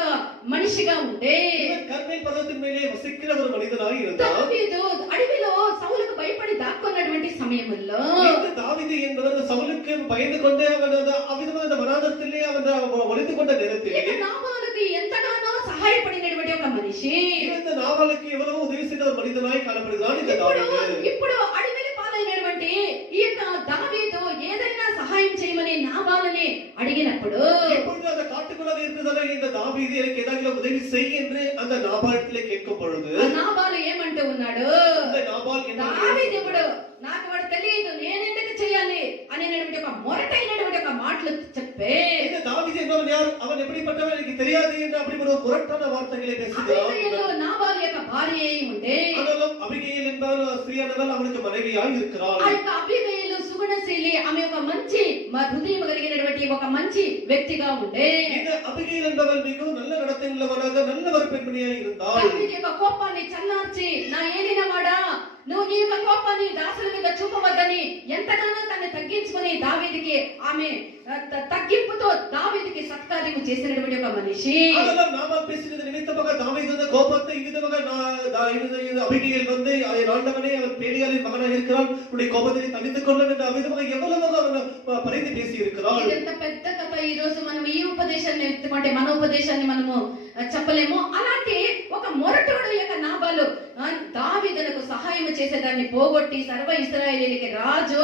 మనిషిగా ఉండే இவன் கர்மேல் பர்வதத்தின் மேலே வசிக்கிற ஒரு மனிதனாக இருந்தார். దావీదు అడవిలో సౌలుకు భయపడి దాక్కున్నటువంటి సమయంలో இந்த தாவீது என்பவர் சவுலுக்கு பயந்து கொண்டு அவன் அவ்விதமாக அந்த வனாந்தரத்திலே அவன் ஒளிந்து கொண்ட நேரத்திலே ఇక నాబాలుకి ఎంతగానో సహాయపడినటువంటి ఒక మనిషి இந்த நாபாலுக்கு எவ்வளவோ உதவி செய்த ஒரு மனிதனாய் காணப்படுகிறான் இந்த ఇప్పుడు தாவீது. ఇప్పుడు అడవిలో పాలైనటువంటి ఈ యొక్క దావీదు ఏదైనా సహాయం చేయమని నాబాలుని అడిగినప్పుడు எப்பொழுது அந்த காட்டுக்குள்ளாக இருக்கிறதான இந்த தாவீது எனக்கு ஏதாவது உதவி செய் என்று அந்த நாபாலத்திலே கேட்கும் பொழுது నాబాలు ఏమంటూ ఉన్నాడు? இந்த நாபால் என்ன దావీదుడు నాకు వాడు తెలియదు నేనెందుకు చేయాలి అనేటువంటి ఒక మొరటైనటువంటి ఒక మాటలు చెప్పే இந்த தாவீது என்பவன் யார், அவன் எப்படிப்பட்டவன் எனக்கு தெரியாது என்று அப்படி ஒரு புரட்டான வார்த்தைகளை பேசுகிறான். అబీగయీలు నాబాలు యొక్క భార్య అయి ఉంటే ஆனாலும் அபிகேல் என்பவள் ஸ்திரீயானவள் அவனுக்கு மனைவியாய் இருக்கிறாள். ఆ యొక్క అబీగయీలు సుగుణశీలి ఆమె ఒక మంచి హృదయం కలిగినటువంటి ఒక మంచి వ్యక్తిగా ఉండే இந்த அபிகேல் என்பவள் மிகவும் நல்ல நடத்தை உள்ளவனாக நல்ல ஒரு பெண்மணியாய் இருந்தாள். దావీదు యొక్క కోపాన్ని చల్లార్చి నా ఏలినవాడా నువ్వు నీ యొక్క కోపాన్ని దాసుల మీద చూపవద్దని ఎంతగానో తనని తగ్గించుకొని దావీదుకి ఆమె తగ్గింపుతో దావీదుకి సత్కార్యము చేసినటువంటి ఒక మనిషి. ஆனாலும் நாபால் பேசினது நிமித்தமாக தாவீது அந்த கோபத்தை இவ்விதமாக அபிகேல் வந்து ஆண்டவனே அவன் பேலியாளின் மகனாக இருக்கிறான், உன்னுடைய கோபத்தை தணித்துக் கொள்ளும் என்று அவ்விதமாக எவ்வளவு அவன் பரிந்து பேசி இருக்கிறாள். ఇదంత పెద్ద కథ ఈ రోజు మనం ఈ ఉపదేశాన్ని అంటే మన ఉపదేశాన్ని మనము చెప్పలేము. అలాంటి ఒక మొరటోడు యొక్క నాబాలు దావీదునకు సహాయం చేసేదాన్ని పోగొట్టి సర్వ ఇశ్రాయేలీయులకి రాజు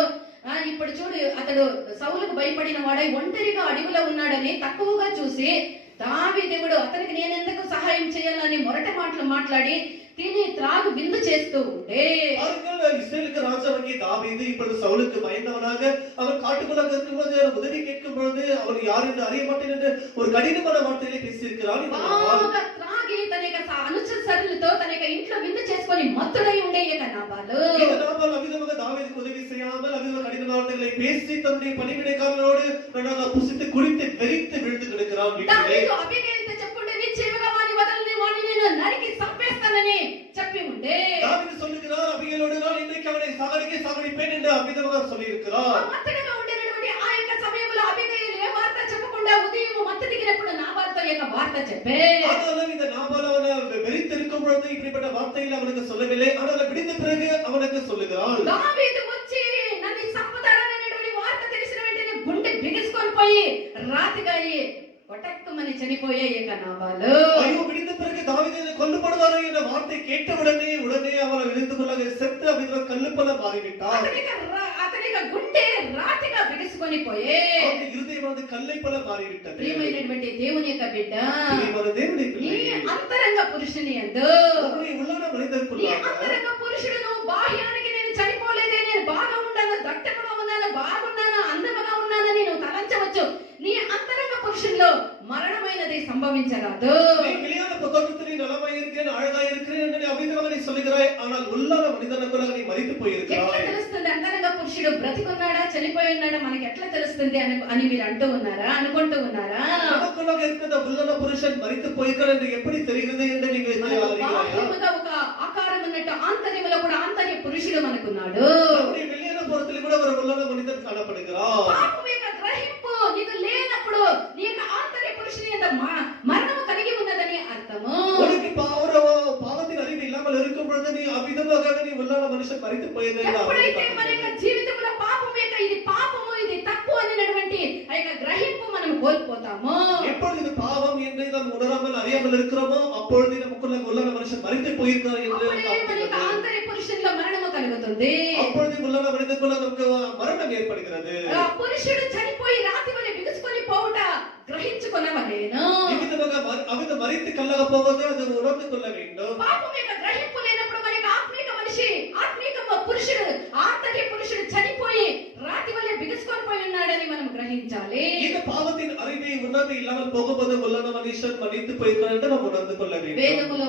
ఇప్పుడు చూడు అతడు సౌలుకు భయపడిన వాడై ఒంటరిగా అడవిలో ఉన్నాడని తక్కువగా చూసి దావీదుడు అతనికి నేనెందుకు సహాయం చేయాలని మొరట మాటలు మాట్లాడి తిని త్రాగు విందు చేస్తూ ఉండే இஸ்ரேலுக்கு ராஜாவாகிய தாவீது இப்பொழுது சவுலுக்கு பயந்தவனாக அவன் காட்டுக்குள்ளாக இருக்கும்போது உதவி கேட்கும் பொழுது அவன் யார் என்று அறிய மாட்டேன் என்று ஒரு கடினமான வார்த்தையிலே பேசியிருக்கிறான். బాగా త్రాగి తన యొక్క అనుచరులతో తన యొక్క ఇంట్లో విందు చేసుకొని మత్తుడై ఉండే ఈ యొక్క నాబాలు இந்த நாபால் அவ்விதமாக தாவீதுக்கு உதவி செய்யாமல் அவ்விதமாக கடின வார்த்தைகளை பேசி தன்னுடைய பணிவிடைக்காரனோடு நன்றாக புசித்து குடித்து வெறித்து விழுந்து கிடக்கிறான் வீட்டிலே. దావీదు అబీగయీలుతో చెప్పుంటే నిశ్చయముగా వాని వదలని వాని నేను నరికి చంపేస్తానని చెప్పి ఉండే தாவீது சொல்லுகிறார், அபிகேலோடு நான் இன்றைக்கு அவனை சாகடிப்பேன் என்று அவ்விதமாக சொல்லி இருக்கிறார். మత్తుడిగా ఉండేటువంటి ఆ యొక్క సమయంలో అబీగయీలు ఏ వార్త చెప్పకుండా ఉదయం మత్తు దిగినప్పుడు నాబాలుతో ఈ యొక్క వార్త చెప్పే ஆனாலும் இந்த நாபால் அவனை வெறித்திருக்கும் பொழுது இப்படிப்பட்ட வார்த்தைகளை அவனுக்கு சொல்லவில்லை. ஆனால் விடிந்த பிறகு அவனுக்கு சொல்லுகிறாள், దావీదు వచ్చి నన్ను చంపుతాడనేటువంటి వార్త తెలిసిన వెంటనే గుండె బిగుసుకొని పోయి రాతిగాయి కొట్టక్కమని చనిపోయే ఈ యొక్క నాబాలు ஐயோ விடிந்த பிறகு தாவீது என்னை கொல்லப்படுவாரோ என்ற வார்த்தை கேட்ட உடனே அவனை விழுந்து கொள்ளாக செத்து அவ்விதமாக கல்லுப்பல மாறிவிட்டார். అతని యొక్క గుండె రాతిగా బిగుసుకొని పోయే அவனுடைய இருதயமானது கல்லை போல மாறிவிட்டது. ప్రియమైనటువంటి దేవుని యొక్క బిడ్డ பிரியமான தேவனுடைய నీ பிள்ளையே, అంతరంగ పురుషుని యందు உன்னுடைய உள்ளான నీ மனிதருக்குள்ளாக అంతరంగ పురుషుడు నువ్వు బాహ్యానికి నేను చనిపోలేదే, నేను బాగా ఉన్నాను, దట్టముగా ఉన్నాను, బాగున్నాను, అందముగా ఉన్నానని నువ్వు తలంచవచ్చు. నీ అంతరంగ పురుషుల్లో మరణమైనది సంభవించరాదు. நீ வெளியான தோற்றத்தில் நீ நலமாய் இருக்கிறேன், அழகாய் இருக்கிறேன் என்று நீ அவ்விதமாக நீ சொல்லுகிறாய். ஆனால் உள்ளான மனிதனுக்குள்ளாக நீ மரித்து ఎట్లా போயிருக்கிறாய். తెలుస్తుంది అంతరంగ పురుషుడు బ్రతికున్నాడా చనిపోయి ఉన్నాడా మనకి ఎట్లా తెలుస్తుంది అని మీరు అంటూ ఉన్నారా, అనుకుంటూ ఉన్నారా? நமக்குள்ளாக இருக்கிற உள்ளான புருஷன் மரித்து போயிருக்கிறான் என்று எப்படி தெரிகிறது என்று நீ அறிகிறாயா? బాహ్యముగా ఒక ఆకారం ఉన్నట్టు ఆంతర్యములో కూడా ఆంతర్య పురుషుడు మనకున్నాడు. நம்முடைய வெளியான புறத்தில் கூட ஒரு உள்ளான மனிதன் காணப்படுகிறார். పాపం యొక్క గ్రహింపు నీకు లేనప్పుడు నీ యొక్క ఆంతర్య పురుషుని యొక్క మరణము కలిగి ఉన్నదని అర్థము. உனக்கு பாவத்தின் அறிவு இல்லாமல் இருக்கும் பொழுது நீ அவ்விதமாக நீ உள்ளான மனுஷன் மரித்து போயிருந்தா. ఎప్పుడైతే మన యొక్క జీవితంలో పాపం యొక్క ఇది పాపము ఇది తప్పు అనేటువంటి ఆ యొక్క గ్రహింపు మనం కోల్పోతాము. எப்பொழுது இது பாவம் என்று நாம் உணராமல் அறியாமல் இருக்கிறோமோ அப்பொழுது நமக்குள்ள உள்ளான மனுஷன் மரித்து போயிருக்கிறார் என்று అప్పుడే మన యొక్క ఆంతర్య పురుషునిలో మరణము కలుగుతుంది. அப்பொழுது உள்ளான மனிதனுக்குள்ள நமக்கு மரணம் ஏற்படுகிறது. ఆ పురుషుడు చనిపోయి రాతి వలె బిగుసుకొని పోవుట గ్రహించుకొనవలేను. அவித மரித்து கல்லாக போவது அது உணர்ந்து கொள்ள வேண்டும். పాపం యొక్క గ్రహింపు లేనప్పుడు మన యొక్క ఆత్మీక మనిషి ఆత్మీక పురుషుడు ఆంతర్య పురుషుడు చనిపోయి రాతి వలె బిగుసుకొని పోయి ఉన్నాడని మనం గ్రహించాలి. இந்த பாவத்தின் அறிவை உணர்வு இல்லாமல் போகும்போது உள்ளான மனுஷன் மரித்து போயிருக்கிறார் என்று நாம் உணர்ந்து கொள்ள வேண்டும். వేదములో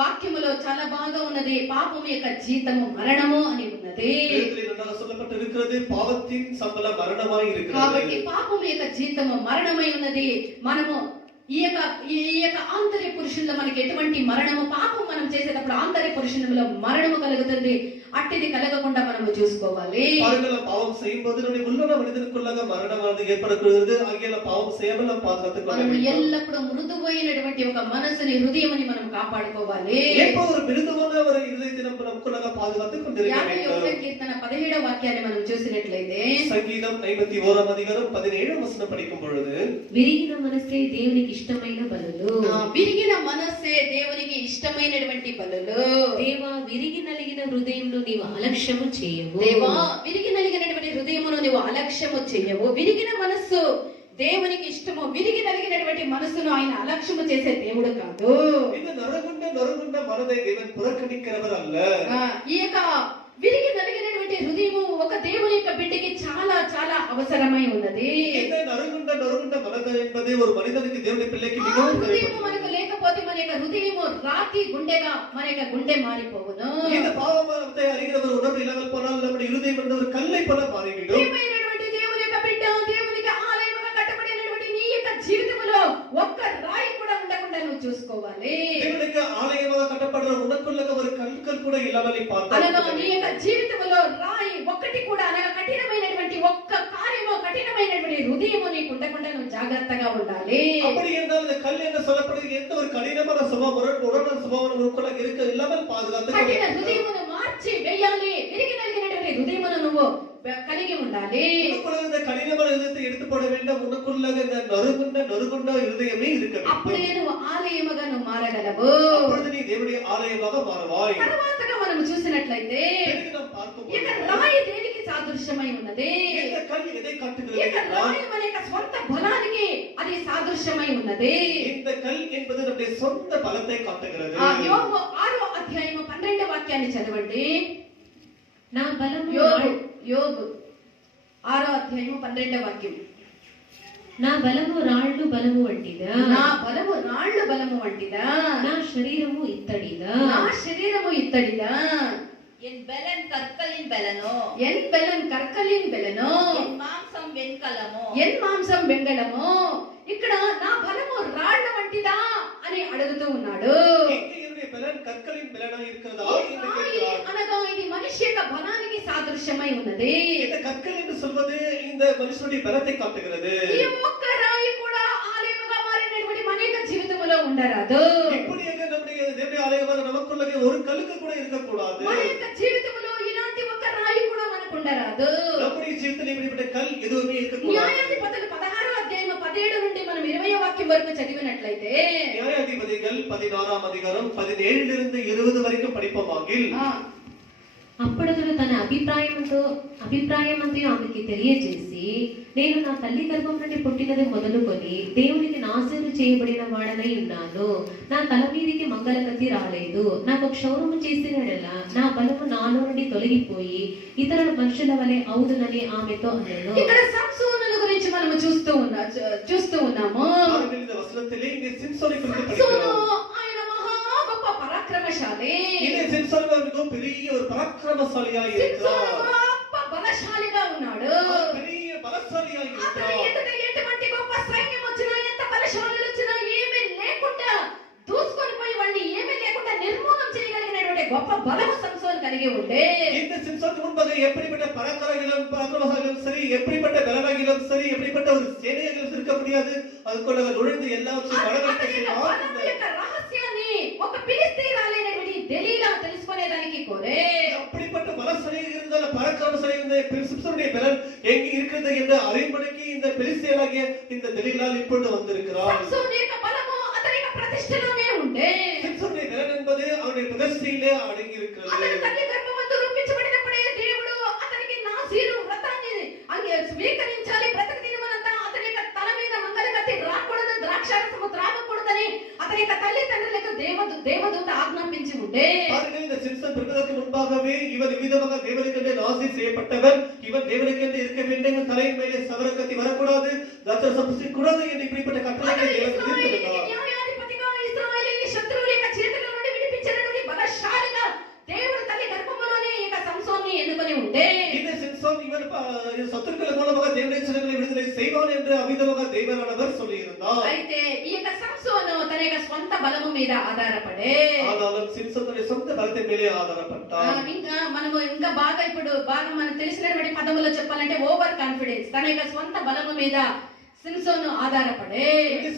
వాక్యములో చాలా బాగా ఉన్నది, పాపం యొక్క జీతము మరణము అని ఉన్నది. வேதத்தில் நன்றாக சொல்லப்பட்டிருக்கிறது, பாவத்தின் சம்பளம் மரணமாய் இருக்கிறது. కాబట్టి పాపం యొక్క జీతము మరణమై ఉన్నది. మనము ఈ యొక్క ఆంతర్య పురుషుల్లో మనకి ఎటువంటి మరణము, పాపం మనం చేసేటప్పుడు ఆంతర్య పురుషుల్లో మరణము కలుగుతుంది. అట్టిది కలగకుండా మనము చూసుకోవాలి. பாருங்கள், பாவம் செய்யும்போது நம்முடைய உள்ளுண மனிதனுக்குள்ளாக மரணமானது ஏற்படக்கூடாது. ஆகிய பாவம் செய்யாமல் நாம் பாதுகாத்துக் கொள்ள మనం வேண்டும். ఎల్లప్పుడూ మృదువైనటువంటి ఒక మనసుని, హృదయముని మనం కాపాడుకోవాలి. எப்போ ஒரு மிருதுவான ஒரு இதயத்தை நமக்குள்ளாக பாதுகாத்துக் கொண்டிருக்க 51వ வேண்டும். కీర్తన 17వ వాక్యాన్ని మనం చూసినట్లయితే, சங்கீதம் 51ஆம் அதிகாரம் 17ஆம் வசனம் படிக்கும் பொழுது, విరిగిన మనసే దేవునికి ఇష్టమైన బలులు. విరిగిన మనస్సే దేవునికి ఇష్టమైనటువంటి బలులు. దేవా, విరిగి నలిగిన హృదయంలో నీవు అలక్ష్యము చేయవు. దేవా, విరిగి నలిగినటువంటి హృదయమును నీవు అలక్ష్యము చేయవు. విరిగిన మనస్సు దేవునికి ఇష్టము. విరిగి నలిగినటువంటి మనస్సును ఆయన అలక్ష్యము చేసే దేవుడు కాదు. இந்த நறுங்குண்ட மனதை தேவன் புறக்கணிக்கிறவர் அல்ல. ఈ యొక్క విరిగి నలిగినటువంటి హృదయము ఒక దేవుని యొక్క బిడ్డకి చాలా చాలా అవసరమై ఉన్నది. இந்த நறுங்குண்ட மனதை என்பது ஒரு மனிதனுக்கு, தேவனுடைய பிள்ளைக்கு மிகவும் హృదయము మనకు లేకపోతే మన యొక్క హృదయము రాతి గుండెగా మన యొక్క గుండె మారిపోవును. இந்த பாவத்தை அறிகிற ஒரு உணர்வு இல்லாமல் போனால் நம்முடைய இருதயம் வந்து ஒரு கல்லை போல மாறிவிடும். ప్రియమైనటువంటి దేవుని యొక్క బిడ్డ, దేవునికి ఆలయముగా కట్టబడినటువంటి నీ యొక్క జీవితంలో ఒక్క రాయి కూడా ఉండకుండా నువ్వు చూసుకోవాలి. தேவனுக்கு ஆலயமாக கட்டப்படுற உனக்குள்ள ஒரு கற்கள் கூட இல்லாமல் நீ అనగా பார்த்தால் నీ యొక్క జీవితంలో రాయి ఒక్కటి కూడా, అనగా కఠినమైనటువంటి ఒక్క కార్యము, కఠినమైనటువంటి హృదయము నీకు ఉండకుండా నువ్వు జాగ్రత్తగా ఉండాలి. அப்படி என்றால் இந்த கல் என்று சொல்லப்படுகிற எந்த ஒரு கடினமான சுபாவம், உடனே சுபாவம் உனக்குள்ள இருக்க இல்லாமல் பாதுகாத்துக் కఠిన கொள்ள హృదయమును మార్చి వేయాలి. విరిగి నలిగినటువంటి హృదయమును నువ్వు కలిగి ఉండాలి. உனக்குள்ள இந்த கடினமான இதயத்தை எடுத்து போட வேண்டும். உனக்குள்ள இந்த நறுகுண்ட இருதயமே இருக்க అప్పుడే வேண்டும். నువ్వు ఆలయముగా నువ్వు మారగలవు. அப்பொழுது நீ தேவனுடைய ஆலயமாக மாறுவாய். తర్వాతగా మనం చూసినట్లయితే பிறகு நாம் பார்க்கும் ఇక பொழுது, రాయి దేనికి సాదృశ్యమై ఉన్నది? இந்த கல் எதை காட்டுகிறது ఇక என்றால், రాయి మన యొక్క స్వంత బలానికి అది సాదృశ్యమై ఉన్నది. இந்த கல் என்பது நம்முடைய சொந்த பலத்தை காட்டுகிறது. యోబు 6వ అధ్యాయము 12వ వాక్యాన్ని చదవండి. నా బలము యోబు 6వ అధ్యాయము 12వ వాక్యం. నా బలము రాళ్ళు బలము వంటిదా, నా బలము రాళ్ళు బలము వంటిదా, నా శరీరము ఇత్తడిదా, నా శరీరము ఇత్తడిదా, என் பெலன் கற்களின் பெலனோ, ఎన్ బెలన్ కర్కలిన్ బెలనో, என் மாம்சம் வெண்கலமோ. ఎన్ మాంసం బెంగళమో. ఇక్కడ నా బలము రాళ్ల వంటిదా అని అడుగుతూ ఉన్నాడు. இங்கே என்னுடைய பலன் கற்களின் பலனா இருக்கிறதா என்று రాయి கேட்கிறார். అనగా ఇది మనిషి యొక్క బలానికి సాదృశ్యమై ఉన్నది. இந்த கற்கள் என்று சொல்வது இந்த மனுஷனுடைய பலத்தை காட்டுகிறது. ఈ ఒక్క రాయి కూడా ఆలయముగా మారినటువంటి మన యొక్క జీవితంలో ఉండరాదు. இப்படியாக நம்முடைய தேவனுடைய ஆலயமாக நமக்குள்ள ஒரு கல்லுக்கு கூட இருக்கக்கூடாது. మన యొక్క జీవితంలో ఇలాంటి ఒక్క రాయి కూడా మనకు ఉండరాదు. நம்முடைய ஜீவிதத்தில் இப்படிப்பட்ட கல் எதுவுமே இருக்கக்கூடாது. న్యాయాధిపతులు 16వ అధ్యాయం 17 నుండి మనం 20వ వాక్యం వరకు చదివినట్లయితే, நியாயாதிபதிகள் 16ஆம் அதிகாரம் 17 20 வரைக்கும் படிப்போமாகில், అప్పుడతడు తన అభిప్రాయమంతయు ఆమెకి తెలియజేసి, నేను నా తల్లి గర్భం నుండి పుట్టినది మొదలుకొని దేవునికి నాశనం చేయబడిన వాడనై ఉన్నాను. నా తల మీదికి మంగళ కత్తి రాలేదు. నాకు క్షౌరము చేసిన ఎడల నా బలము నాలో నుండి తొలగిపోయి ఇతర మనుషుల వలె అవుదునని ఆమెతో అన్నాను. ఇక్కడ సంసోనుని గురించి మనం చూస్తూ ఉన్నాము. பாருங்கள், இந்த வசனத்திலே இங்கே சிம்சோனை குறித்து సంసోను படிக்கிறோம். ఆయన మహా గొప్ప పరాక్రమశాలి. இங்கே சிம்சோன் மிகவும் பெரிய ஒரு பராக்கிரமசாலியாய் సంసోను இருக்கிறார். గొప్ప బలశాలిగా ఉన్నాడు. அவர் பெரிய பலசாலியாய் అతని இருக்கிறார். ఎదుట ఎటువంటి గొప్ప సైన్యం వచ్చినా, ఎంత బలశాలులు వచ్చినా ఏమీ లేకుండా దూసుకొని పోయి వాడిని ఏమీ లేకుండా నిర్మూలన చేయగలిగినటువంటి గొప్ప బలము సంసోను కలిగి ఉండే. இந்த சிம்சோனுக்கு முன்பாக எப்படிப்பட்ட பராக்கிரமசாலிகளும் சரி, எப்படிப்பட்ட பலவாகிலும் சரி, எப்படிப்பட்ட ஒரு சேனைகளும் இருக்க முடியாது. அதுக்குள்ள நுழைந்து எல்லாவற்றையும் வடவெட்ட అతని యొక్క செய்வார். బలము యొక్క రహస్యాన్ని ఒక ఫిలిస్తీయురాలైనటువంటి దెలీలా తెలుసుకునేదానికి కోరే. அப்படிப்பட்ட பலசாலி இருந்தால் பராக்கிரமசாலி இருந்த சிம்சோனுடைய பலன் எங்கே இருக்கிறது என்று அறிவுபடுத்தி இந்த பெலிஸ்தியனாகிய இந்த தெலீலாள் இப்பொழுது வந்திருக்கிறார். సంసోను యొక్క బలము అతని యొక్క ప్రతిష్టలోనే ఉండే. சிம்சோனுடைய பலன் என்பது அவனுடைய பிரதிஷ்டையிலே அடங்கி இருக்கிறது. అతని తల్లి గర్భమందు రూపించబడినప్పుడే దేవుడు అతనికి నాసీరు వ్రతాన్ని స్వీకరించాలి. బ్రతక దినమనంతా అతని యొక్క తల మీద మంగళ కత్తి రాకూడదు, ద్రాక్షారసము త్రాగకూడదని అతని యొక్క తల్లిదండ్రులకు దేవదూత ఆజ్ఞాపించి ఉండే. பாருங்கள், இந்த சிம்சன் பிறப்பதற்கு முன்பாகவே இவன் விதமாக தேவனுக்கென்று நாசி செய்யப்பட்டவன். இவன் தேவனுக்கென்று இருக்க வேண்டும். தலையின் மேலே சவரக்கத்தி வரக்கூடாது, தச்சரசம் புசிக்கக்கூடாது என்று இப்படிப்பட்ட கட்டளைகளை தேவன் விதித்திருந்தார். న్యాయాధిపతిగా ఇశ్రాయేలీయుల శత్రువుల యొక్క చేతుల నుండి విడిపించినటువంటి బలశాలిగా దేవుడు తల్లి గర్భములోనే ఈ యొక్క సంసోన్ని ఎన్నుకొని ఉండే. இந்த சிம்சன் சிம்சோன் இவன் சத்துருக்கள் மூலமாக தேவனுடைய ஜனங்களை விடுதலை செய்வான் என்று அவிதமாக தேவனானவர் சொல்லியிருந்தார். అయితే ఈ యొక్క సంసోను తన యొక్క స్వంత బలము మీద ఆధారపడే ஆனாலும் சிம்சோன் தன்னுடைய சொந்த பலத்தின் மேலே ஆதாரப்பட்டார். ఇంకా మనము ఇంకా బాగా ఇప్పుడు బాగా మనకు తెలిసినటువంటి పదములో చెప్పాలంటే ఓవర్ కాన్ఫిడెన్స్ తన యొక్క స్వంత బలము మీద సిమ్సోను ఆధారపడే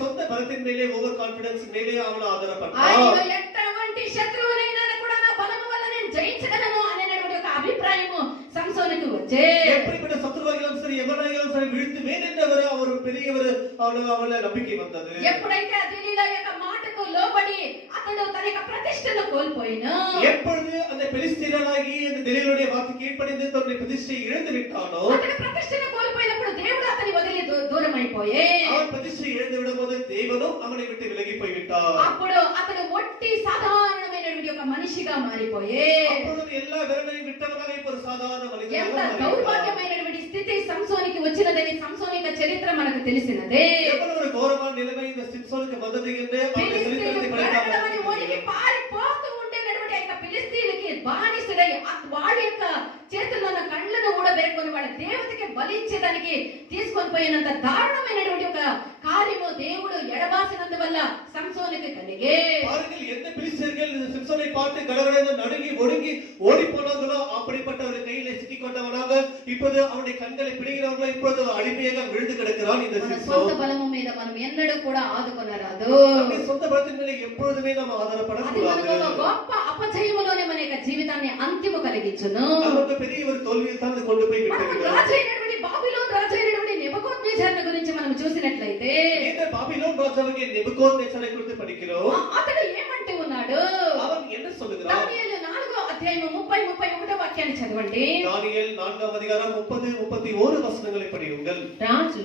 சொந்த பலத்தின் மேலே ஓவர் கான்பிடன்ஸ் மேலே அவன் ఆయన ஆதாரப்பட்டார். ఎటువంటి శత్రువునైనా కూడా నా బలము వల్ల నేను జయించగలను అనేటువంటి ఒక అభిప్రాయము సంసోనుకు వచ్చే எப்படிப்பட்ட சத்துருவாகிலும் சரி எவனாகிலும் சரி வீழ்த்துவேன் என்றவர் அவர் பெரியவர் அவள நம்பிக்கை வந்தது. ఎప్పుడైతే ఆ దెలీలా యొక్క మాటకు లోబడి అతడు తన యొక్క ప్రతిష్టను కోల్పోయినా எப்பொழுது அந்த பெலிஸ்தீனாகி அந்த தெலீலுடைய வார்த்தை கீழ்ப்படிந்து தன்னுடைய பிரதிஷ்டையை இழந்து விட்டானோ అతడు ప్రతిష్టను కోల్పోయినప్పుడు దేవుడు అతని వదిలి దూరం అయిపోయే அவன் பிரதிஷ்டையை இழந்து விடும்போது தேவனும் அவனை விட்டு விலகி போய்விட்டார். అప్పుడు అతడు ఒట్టి సాధారణమైనటువంటి ఒక మనిషిగా మారిపోయే அப்பொழுது எல்லா விரலையும் விட்டவனாக இப்ப ஒரு சாதாரண மனிதனாக ఎంత மாறிவிட்டார். దౌర్భాగ్యమైనటువంటి స్థితి సంసోనికి వచ్చినదని సంసోని యొక్క చరిత్ర మనకు తెలిసినదే எவ்வளவு ஒரு கௌரவமான நிலைமை இந்த சிம்சோனுக்கு வந்தது என்று அவருடைய சரித்திரத்தை గడగడమని படித்தால் వణికి పారిపోతూ ఉండేటటువంటి ఆ యొక్క ఫిలిస్తీన్లకి బానిసడై వాళ్ళ యొక్క చేతుల్లో ఉన్న కళ్ళను కూడా బెరుకొని వాళ్ళ దేవతకి బలించేదానికి తీసుకొని పోయినంత దారుణమైనటువంటి ఒక కార్యము దేవుడు ఎడబాసినందువల్ల సంసోనుకి కలిగే பாருங்கள் எந்த பிலிஸ்தர்கள் சிம்சோனை பார்த்து கடகடன்னு நடுங்கி ஒடுங்கி ஓடி போனாங்களோ அப்படிப்பட்ட ஒரு கையில சிக்கிக் கொண்டவனாக இப்போது அவனுடைய கண்களை பிடிக்கிறவங்களோ இப்போது அடிமையாக விழுந்து கிடக்கிறான் இந்த మన சிம்சோன். సొంత బలము మీద మనం ఎన్నడూ కూడా ఆదుకొనరాదు நம்முடைய சொந்த பலத்தின் மேலே எப்பொழுதுமே நாம் అది ஆதாரப்படக்கூடாது. మనకు ఒక గొప్ప అపజయములోనే మన యొక్క జీవితాన్ని అంతిము కలిగించును நமக்கு பெரிய ஒரு தோல்வியில் தான் அது கொண்டு போய் మనకు விட்டுவிடும். రాజైనటువంటి బాబిలోను రాజైనటువంటి నెబుకద్నెజర్ను గురించి మనం చూసినట్లయితే இந்த பாபிலோன் ராஜாவுக்கு நெபுகாத்நேசரை குறித்து படிக்கிறோம். అతడు ఏమంటూ ఉన్నాడు அவன் என்ன சொல்லுகிறான்? దానియేలు 4వ అధ్యాయము 30 31వ వాక్యాన్ని చదవండి தானியேல் 4ஆம் அதிகாரம் 30 31 వచనங்களை படியுங்கள். రాజు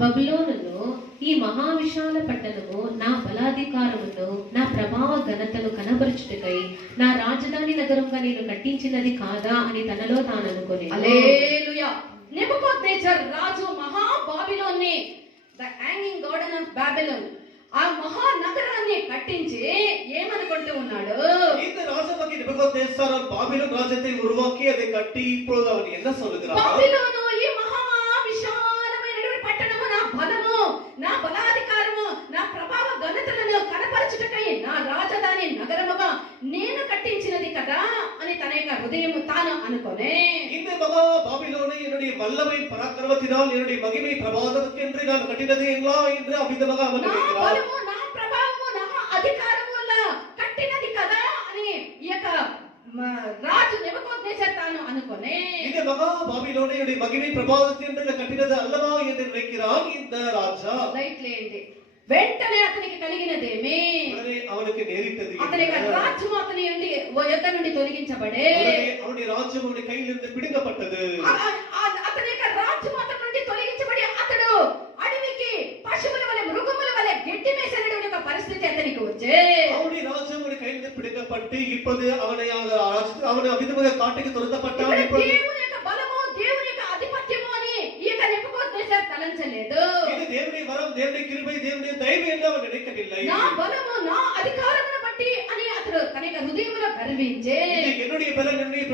బబులోనును ఈ మహావిశాల పట్టణము నా బలాధికారమును నా ప్రభావ ఘనతను కనబరుచుటకై నా రాజధాని నగరంగా నేను కట్టించినది కాదా అని తనలో తాను అనుకొని హల్లెలూయా నెబుకద్నెజర్ రాజు మహా బాబిలోన్ని the hanging garden of Babylon ఆ మహా నగరాన్ని కట్టించి ఏమనుకుంటూ ఉన్నాడు இந்த ராஜாவாகிய நெபுகாத்நேசர் பாபிலோன் ராஜ்யத்தை உருவாக்கி அதை கட்டி இப்பொழுது அவன் என்ன சொல்லுகிறான்? బాబిలోను ఈ మహా విశాలమైనటువంటి పట్టణము నా బలము నా బలాధికారము నా ప్రభావ ఘనతలను కనపరచుటకై నా రాజధాని నగరముగా నేను కట్టించినది కదా అని తన యొక్క హృదయం తాను అనుకోనే இந்த மகா பாபிலோனை என்னுடைய வல்லமை பராக்கிரமத்தினால் என்னுடைய மகிமை பிரபாதத்துக்கென்று நான் கட்டினது என்று அவிதமாக அவன் నా நினைக்கிறான். బలము నా ప్రభావము నా అధికారము వల్ల కట్టినది కదా అని ఈ యొక్క రాజు నెబుకద్నెజర్ తాను అనుకోనే இந்த மகா பாபிலோனை என்னுடைய மகிமை பிரபாதத்தென்று கட்டினது அல்லவா என்று நினைக்கிறான் இந்த ராஜா. రైట్ లేండి వెంటనే అతనికి కలిగినదేమి உடனே அவனுக்கு நேரிட்டது అతని యొక్క என்ன? రాజ్యము అతని యొద్ద నుండి తొలగించబడే உடனே அவனுடைய ராஜ்யம் அவனுடைய கையிலிருந்து பிடுங்கப்பட்டது. అతని యొక్క రాజ్యము అతని నుండి తొలగించబడి అతడు అడవికి పశువుల వలె మృగముల వలె గడ్డి మేసేటువంటి ఒక పరిస్థితి అతనికి వచ్చే அவனுடைய ராஜ்யம் அவனுடைய கையிலிருந்து பிடுங்கப்பட்டு இப்போது அவனை அவிதமாக காட்டுக்கு துரத்தப்பட்டான். ఇక్కడ இப்பொழுது దేవుని యొక్క బలము దేవుని యొక్క ఆధిపత్యము అని ఈ యొక్క నెబుకద్నెజర్ తలంచలేదు இது தேவனுடைய வரம், தேவனுடைய கிருபை, தேவனுடைய தயவு என்று அவன் நினைக்கவில்லை. నా బలము నా అధికారమును బట్టి అని అతడు తన యొక్క హృదయములో గర్వించే இது என்னுடைய பலன், என்னுடைய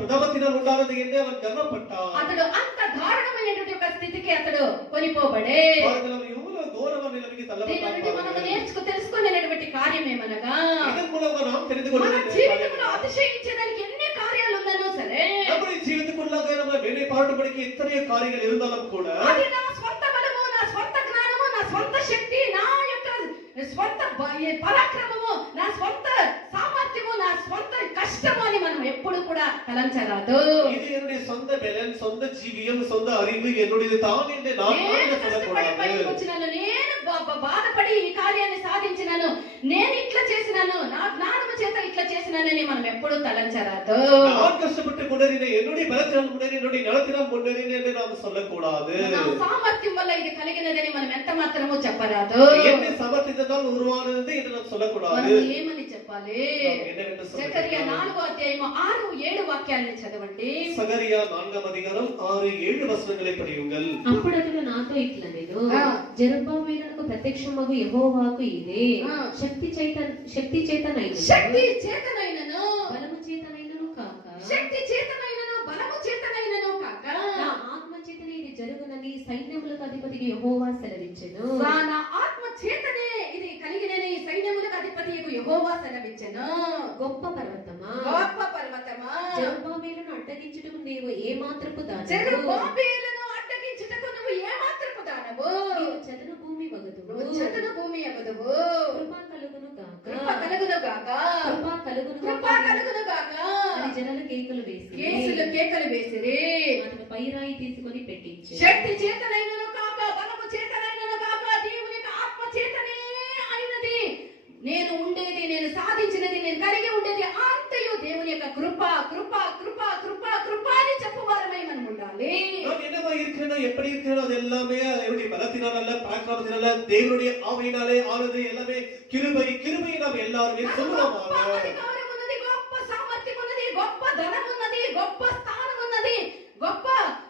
பிரதாபத்தினால் உண்டானது என்று அவன் கர்வப்பட்டான். అతడు అంత దారుణమైనటువంటి ఒక స్థితికి అతడు కొనిపోబడే பாருங்கள், அவன் ఎவ்வளவு ఘోరమైన నిలవికి దీని నుండి మనము తల్లబడ్డాడు. తెలుసుకునేటువంటి కార్యం ఏమనగా இதன் மூலமாக நாம் தெரிந்து మన கொள்ள జీవితంలో అతిశయించడానికి ఎన్ని కార్యాలు ఉన్నానో సరే நம்முடைய ஜீவித்துக்குள்ளாக நம்ம வேலை பாடுபடிக்க எத்தனையோ காரியங்கள் இருந்தாலும் கூட అది నా స్వంత బలము నా స్వంత జ్ఞానము నా స్వంత శక్తి నా యొక్క స్వంత పరాక్రమము నా స్వంత సామర్థ్యము నా స్వంత కష్టము అని మనం ఎప్పుడు కూడా తలంచరాదు இது என்னுடைய சொந்த பலன், சொந்த ஜீவியம், சொந்த அறிவு என்னுடைய தான் என்று நான் నేను కష్టపడి சொல்லக்கூடாது. పైకి వచ్చినాను నేను బాధపడి ఈ కార్యాన్ని సాధించినాను నేను ఇట్లా చేసినాను నా జ్ఞానము చేత ఇట్లా చేసినానని మనం ఎప్పుడు తలంచరాదు நான் கஷ்டப்பட்டு முன்னேறினேன், என்னுடைய பலத்தினால் முன்னேறி, என்னுடைய நலத்தினால் முன்னேறினேன் என்று நாம் சொல்லக்கூடாது. మన సామర్థ్యం వల్ల ఇది కలిగినదని మనం ఎంత మాత్రము చెప్పరాదు என்னுடைய சமர்த்தினால் உருவானது என்று நாம் சொல்லக்கூடாது. మనం ఏమని చెప్పాలి நாம் என்னவென்று జకరియా சொல்லக்கூடாது. 4వ అధ్యాయము 6 7 వాక్యాలను చదవండి சகரியா 4ஆம் அதிகாரம் 6 7 వచనங்களை படியுங்கள். అప్పుడు అతడు నాతో ఇట్లా నేను ఆ. జెరుబ్బాబెలునకు ప్రత్యక్షమగు యెహోవాకు ఇదే ఆ. శక్తి చేతనైనను శక్తి చేతనైనను బలము చేతనైనను కాక శక్తి చేతనైనను బలము చేతనైనను కాక గాక. నా ఆత్మ చేతనే ఇది జరుగునని సైన్యములకు అధిపతికి యెహోవా సెలవిచ్చెను. నా ఆత్మ చేతనే ఇది కలిగినని సైన్యములకు అధిపతియగు యెహోవా సెలవిచ్చెను. గొప్ప పర్వతమా, గొప్ప పర్వతమా, జెరుబ్బాబెలును అడ్డగించుటకు నీవు ఏ మాత్రపు దానవు? జెరుబ్బాబెలును అడ్డగించుటకు నువ్వు ఏ మాత్రపు దానవు? నీవు చదును భూమి వగదువు. నువ్వు చదును భూమి ఎగదువు. కృప కలుగును గాక, కృప కలుగును గాక, కృప కలుగును కృప గాక కలుగును గాక అని జనులు కేకలు వేసి కేకలు వేసిరి. అతను పైరాయి తీసుకొని పెట్టించి శక్తి చేతనైనను కాక, బలము చేతనైనను కాక, దేవుని యొక్క ఆత్మ చేతనే అయినది. నేను ఉండేది, నేను సాధించినది, నేను కలిగి ఉండేది అంతయు దేవుని యొక్క కృప కృప కృప కృప కృప అని చెప్పువారమై మనం ఉండాలి. நான் என்னவா இருக்கிறேனோ எப்படி இருக்கிறேனோ அது எல்லாமே என்னுடைய பலத்தினால் அல்ல, பராக்கிரமத்தினால் அல்ல, தேவனுடைய ஆவியினாலே ஆனது எல்லாமே கிருபை. கிருபை நாம் எல்லாருமே గొప్ప சொல்லுவோமாக. అధికారం ఉన్నది, గొప్ప సామర్థ్యం ఉన్నది, గొప్ప ధనం ఉన్నది, గొప్ప స్థానం ఉన్నది, గొప్ప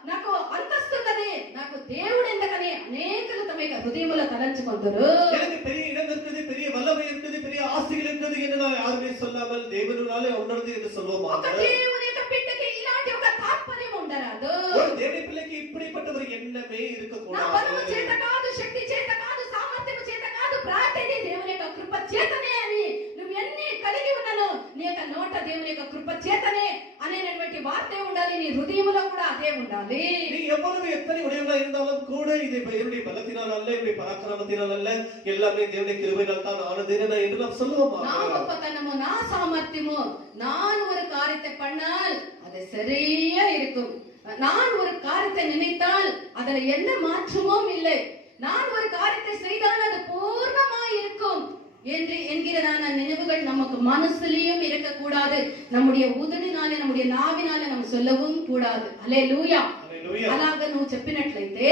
నాకు అంతస్తు ఉన్నది, నాకు దేవుడు ఎందుకని అనేకులు తమ యొక్క హృదయములో తలంచుకుంటారు. எனக்கு பெரிய இடம் இருக்குது, பெரிய வல்லமை இருக்குது, பெரிய ஆஸ்திகள் இருக்குது என்று நான் யாருமே சொல்லாமல் தேவனாலே உணர்ந்து என்று ఒక சொல்லுவோமாக. దేవుని యొక్క బిడ్డకి ఇలాంటి ఒక తాత్పర్యం ఉండరాదు. ஒரு தேவனுடைய பிள்ளைக்கு இப்படிப்பட்ட ஒரு எண்ணமே నా இருக்கக்கூடாது. బలము చేత కాదు, శక్తి చేత కాదు, సామర్థ్యము చేత కాదు, ప్రతిదీ దేవుని యొక్క కృప చేతనే అని నువ్వు ఎన్ని కలిగి ఉన్నాను నీ యొక్క నోట దేవుని యొక్క కృప చేతనే అనేటువంటి వార్తే ఉండాలి, నీ హృదయంలో కూడా అదే ఉండాలి. நீ எவ்வளவு எத்தனை உடையவனா இருந்தாலும் கூட இது என்னுடைய பலத்தினால் அல்ல, என்னுடைய பராக்கிரமத்தினால் அல்ல, எல்லாமே தேவனுடைய கிருபையினால் தான் ஆனது என்று நாம் சொல்லுவோமாக. నా గొప్పతనము, నా సామర్థ్యము, நான் ஒரு காரியத்தை பண்ணால் அது சரியா இருக்கும், நான் ஒரு காரியத்தை நினைத்தால் அதுல எந்த மாற்றமும் இல்லை, நான் ஒரு காரியத்தை செய்தால் அது பூர்ணமாய் இருக்கும் என்று என்கிறதான நினைவுகள் நமக்கு மனசுலயும் இருக்கக்கூடாது. நம்முடைய உதடினாலே, நம்முடைய நாவினாலே நம்ம சொல்லவும் கூடாது. హల్లెలూయా. హల్లెలూయా. అలాగా నువ్వు చెప్పినట్లయితే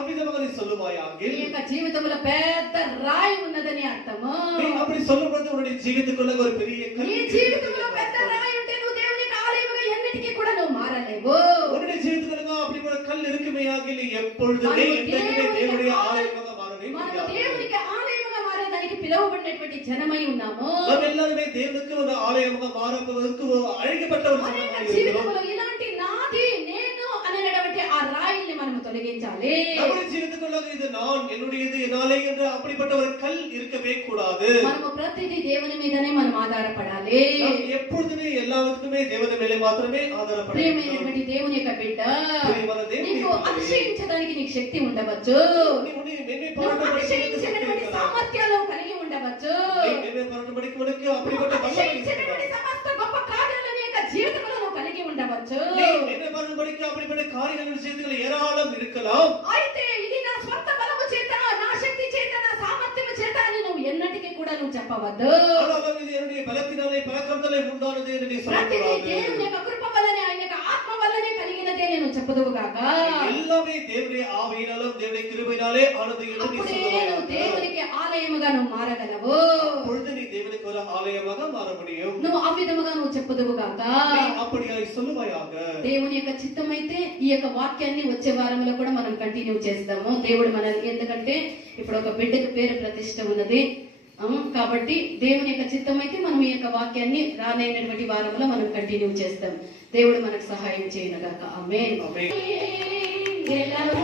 అవిధంగా சொல்லுவாயாக. నీ యొక్క జీవితంలో పెద్ద రాయి ఉన్నదని అర్థము. நீ அப்படி சொல்லும்போது உன்னுடைய జీవితకుள்ள ஒரு பெரிய నీ జీవితంలో పెద్ద రాయి ఉంటే నువ్వు దేవునికి ఆలయముగా ఎన్నిటికీ కూడా నువ్వు మారలేవు. உன்னுடைய జీవితకుள்ள அப்படி ஒரு கல் இருக்குமேயாகி நீ எப்பொழுதுமே என்றைக்குமே தேவனுடைய ஆலயமாக மாறவே మనం முடியாது. దేవునికి ఆలయముగా మారేదానికి పిలువబడినటువంటి జనమై ఉన్నాము. நாம் எல்லாருமே தேவனுக்கு ஒரு ஆலயமாக மாறுவதற்கு அழைக்கப்பட்ட ஒரு మన ஜனமாக యొక్క இருக்கிறோம். జీవితంలో ఇలాంటి నాది నేను అనేటువంటి ఆ రాయిని మనం తొలగించాలి. நம்முடைய జీవితకుள்ள இது நான், என்னுடையது, என்னாலே என்று அப்படிப்பட்ட ஒரு கல் இருக்கவே கூடாது. మనము ప్రతిదీ దేవుని మీదనే మనం ఆధారపడాలి. நாம் எப்பொழுதுமே எல்லாத்துக்குமே தேவனை மேலே மாத்திரமே ஆதாரப்பட வேண்டும். ప్రియమైనటువంటి దేవుని యొక్క బిడ్డ, ప్రియమైన దేవుని నీకు బిడ్డ, అతిశయించడానికి నీకు శక్తి ఉండవచ్చు, உன்னை மென்மை నువ్వు பாராட்டும்படிக்கு అతిశయించినటువంటి இருக்கிறார். సామర్థ్యాలు కలిగి ఉండవచ్చు, நீ மென்மை பாராட்டும்படிக்கு உனக்கு அப்படிப்பட்ட வல்லமை అతిశయించినటువంటి இருக்கிறார். సమస్త గొప్ప కార్యాలు నీ యొక్క జీవితంలో నువ్వు కలిగి ఉండవచ్చు. நீ மென்மை பாராட்டும்படிக்கு அப்படிப்பட்ட காரியங்கள் விஷயத்தில் ஏராளம் இருக்கலாம். అయితే ఇది నా స్వంత బలము చేత, నా శక్తి చేత, నా సామర్థ్యము చేత అని నువ్వు ఎన్నటికీ కూడా నువ్వు చెప్పవద్దు. ஆனாலும் இது என்னுடைய பலத்தினாலே பராக்கிரமத்தினாலே உண்டானது என்று நீ ప్రతిదీ சொல்லக்கூடாது. దేవుని యొక్క కృప వల్లనే, ఆయన యొక్క ఆత్మ వల్లనే కలిగినదే నేను చెప్పుదువుగాక. எல்லாமே தேவனுடைய ஆவியினாலும் தேவனுடைய கிருபையினாலே ஆனது என்று நீ అప్పుడే నువ్వు சொல்லுவாயாக. దేవునికి ఆలయముగా నువ్వు మారగలవు. அப்பொழுது நீ தேவனுக்கு ஒரு ஆலயமாக மாற முடியும். నువ్వు ఆ విధముగా నువ్వు చెప్పుదువుగాక. நீ அப்படியாய் சொல்லுவாயாக. దేవుని యొక్క చిత్తమైతే ఈ యొక్క వాక్యాన్ని వచ్చే వారంలో కూడా మనం కంటిన్యూ చేస్తాము. దేవుడు మనకి, ఎందుకంటే ఇప్పుడు ఒక బిడ్డకు పేరు ప్రతిష్ట ఉన్నది కాబట్టి దేవుని యొక్క చిత్తమైతే మనం ఈ యొక్క వాక్యాన్ని రానైనటువంటి వారంలో మనం కంటిన్యూ చేస్తాం. దేవుడు మనకు సహాయం చేయను గాక. ఆమేన్. ஆமென். ఎలవు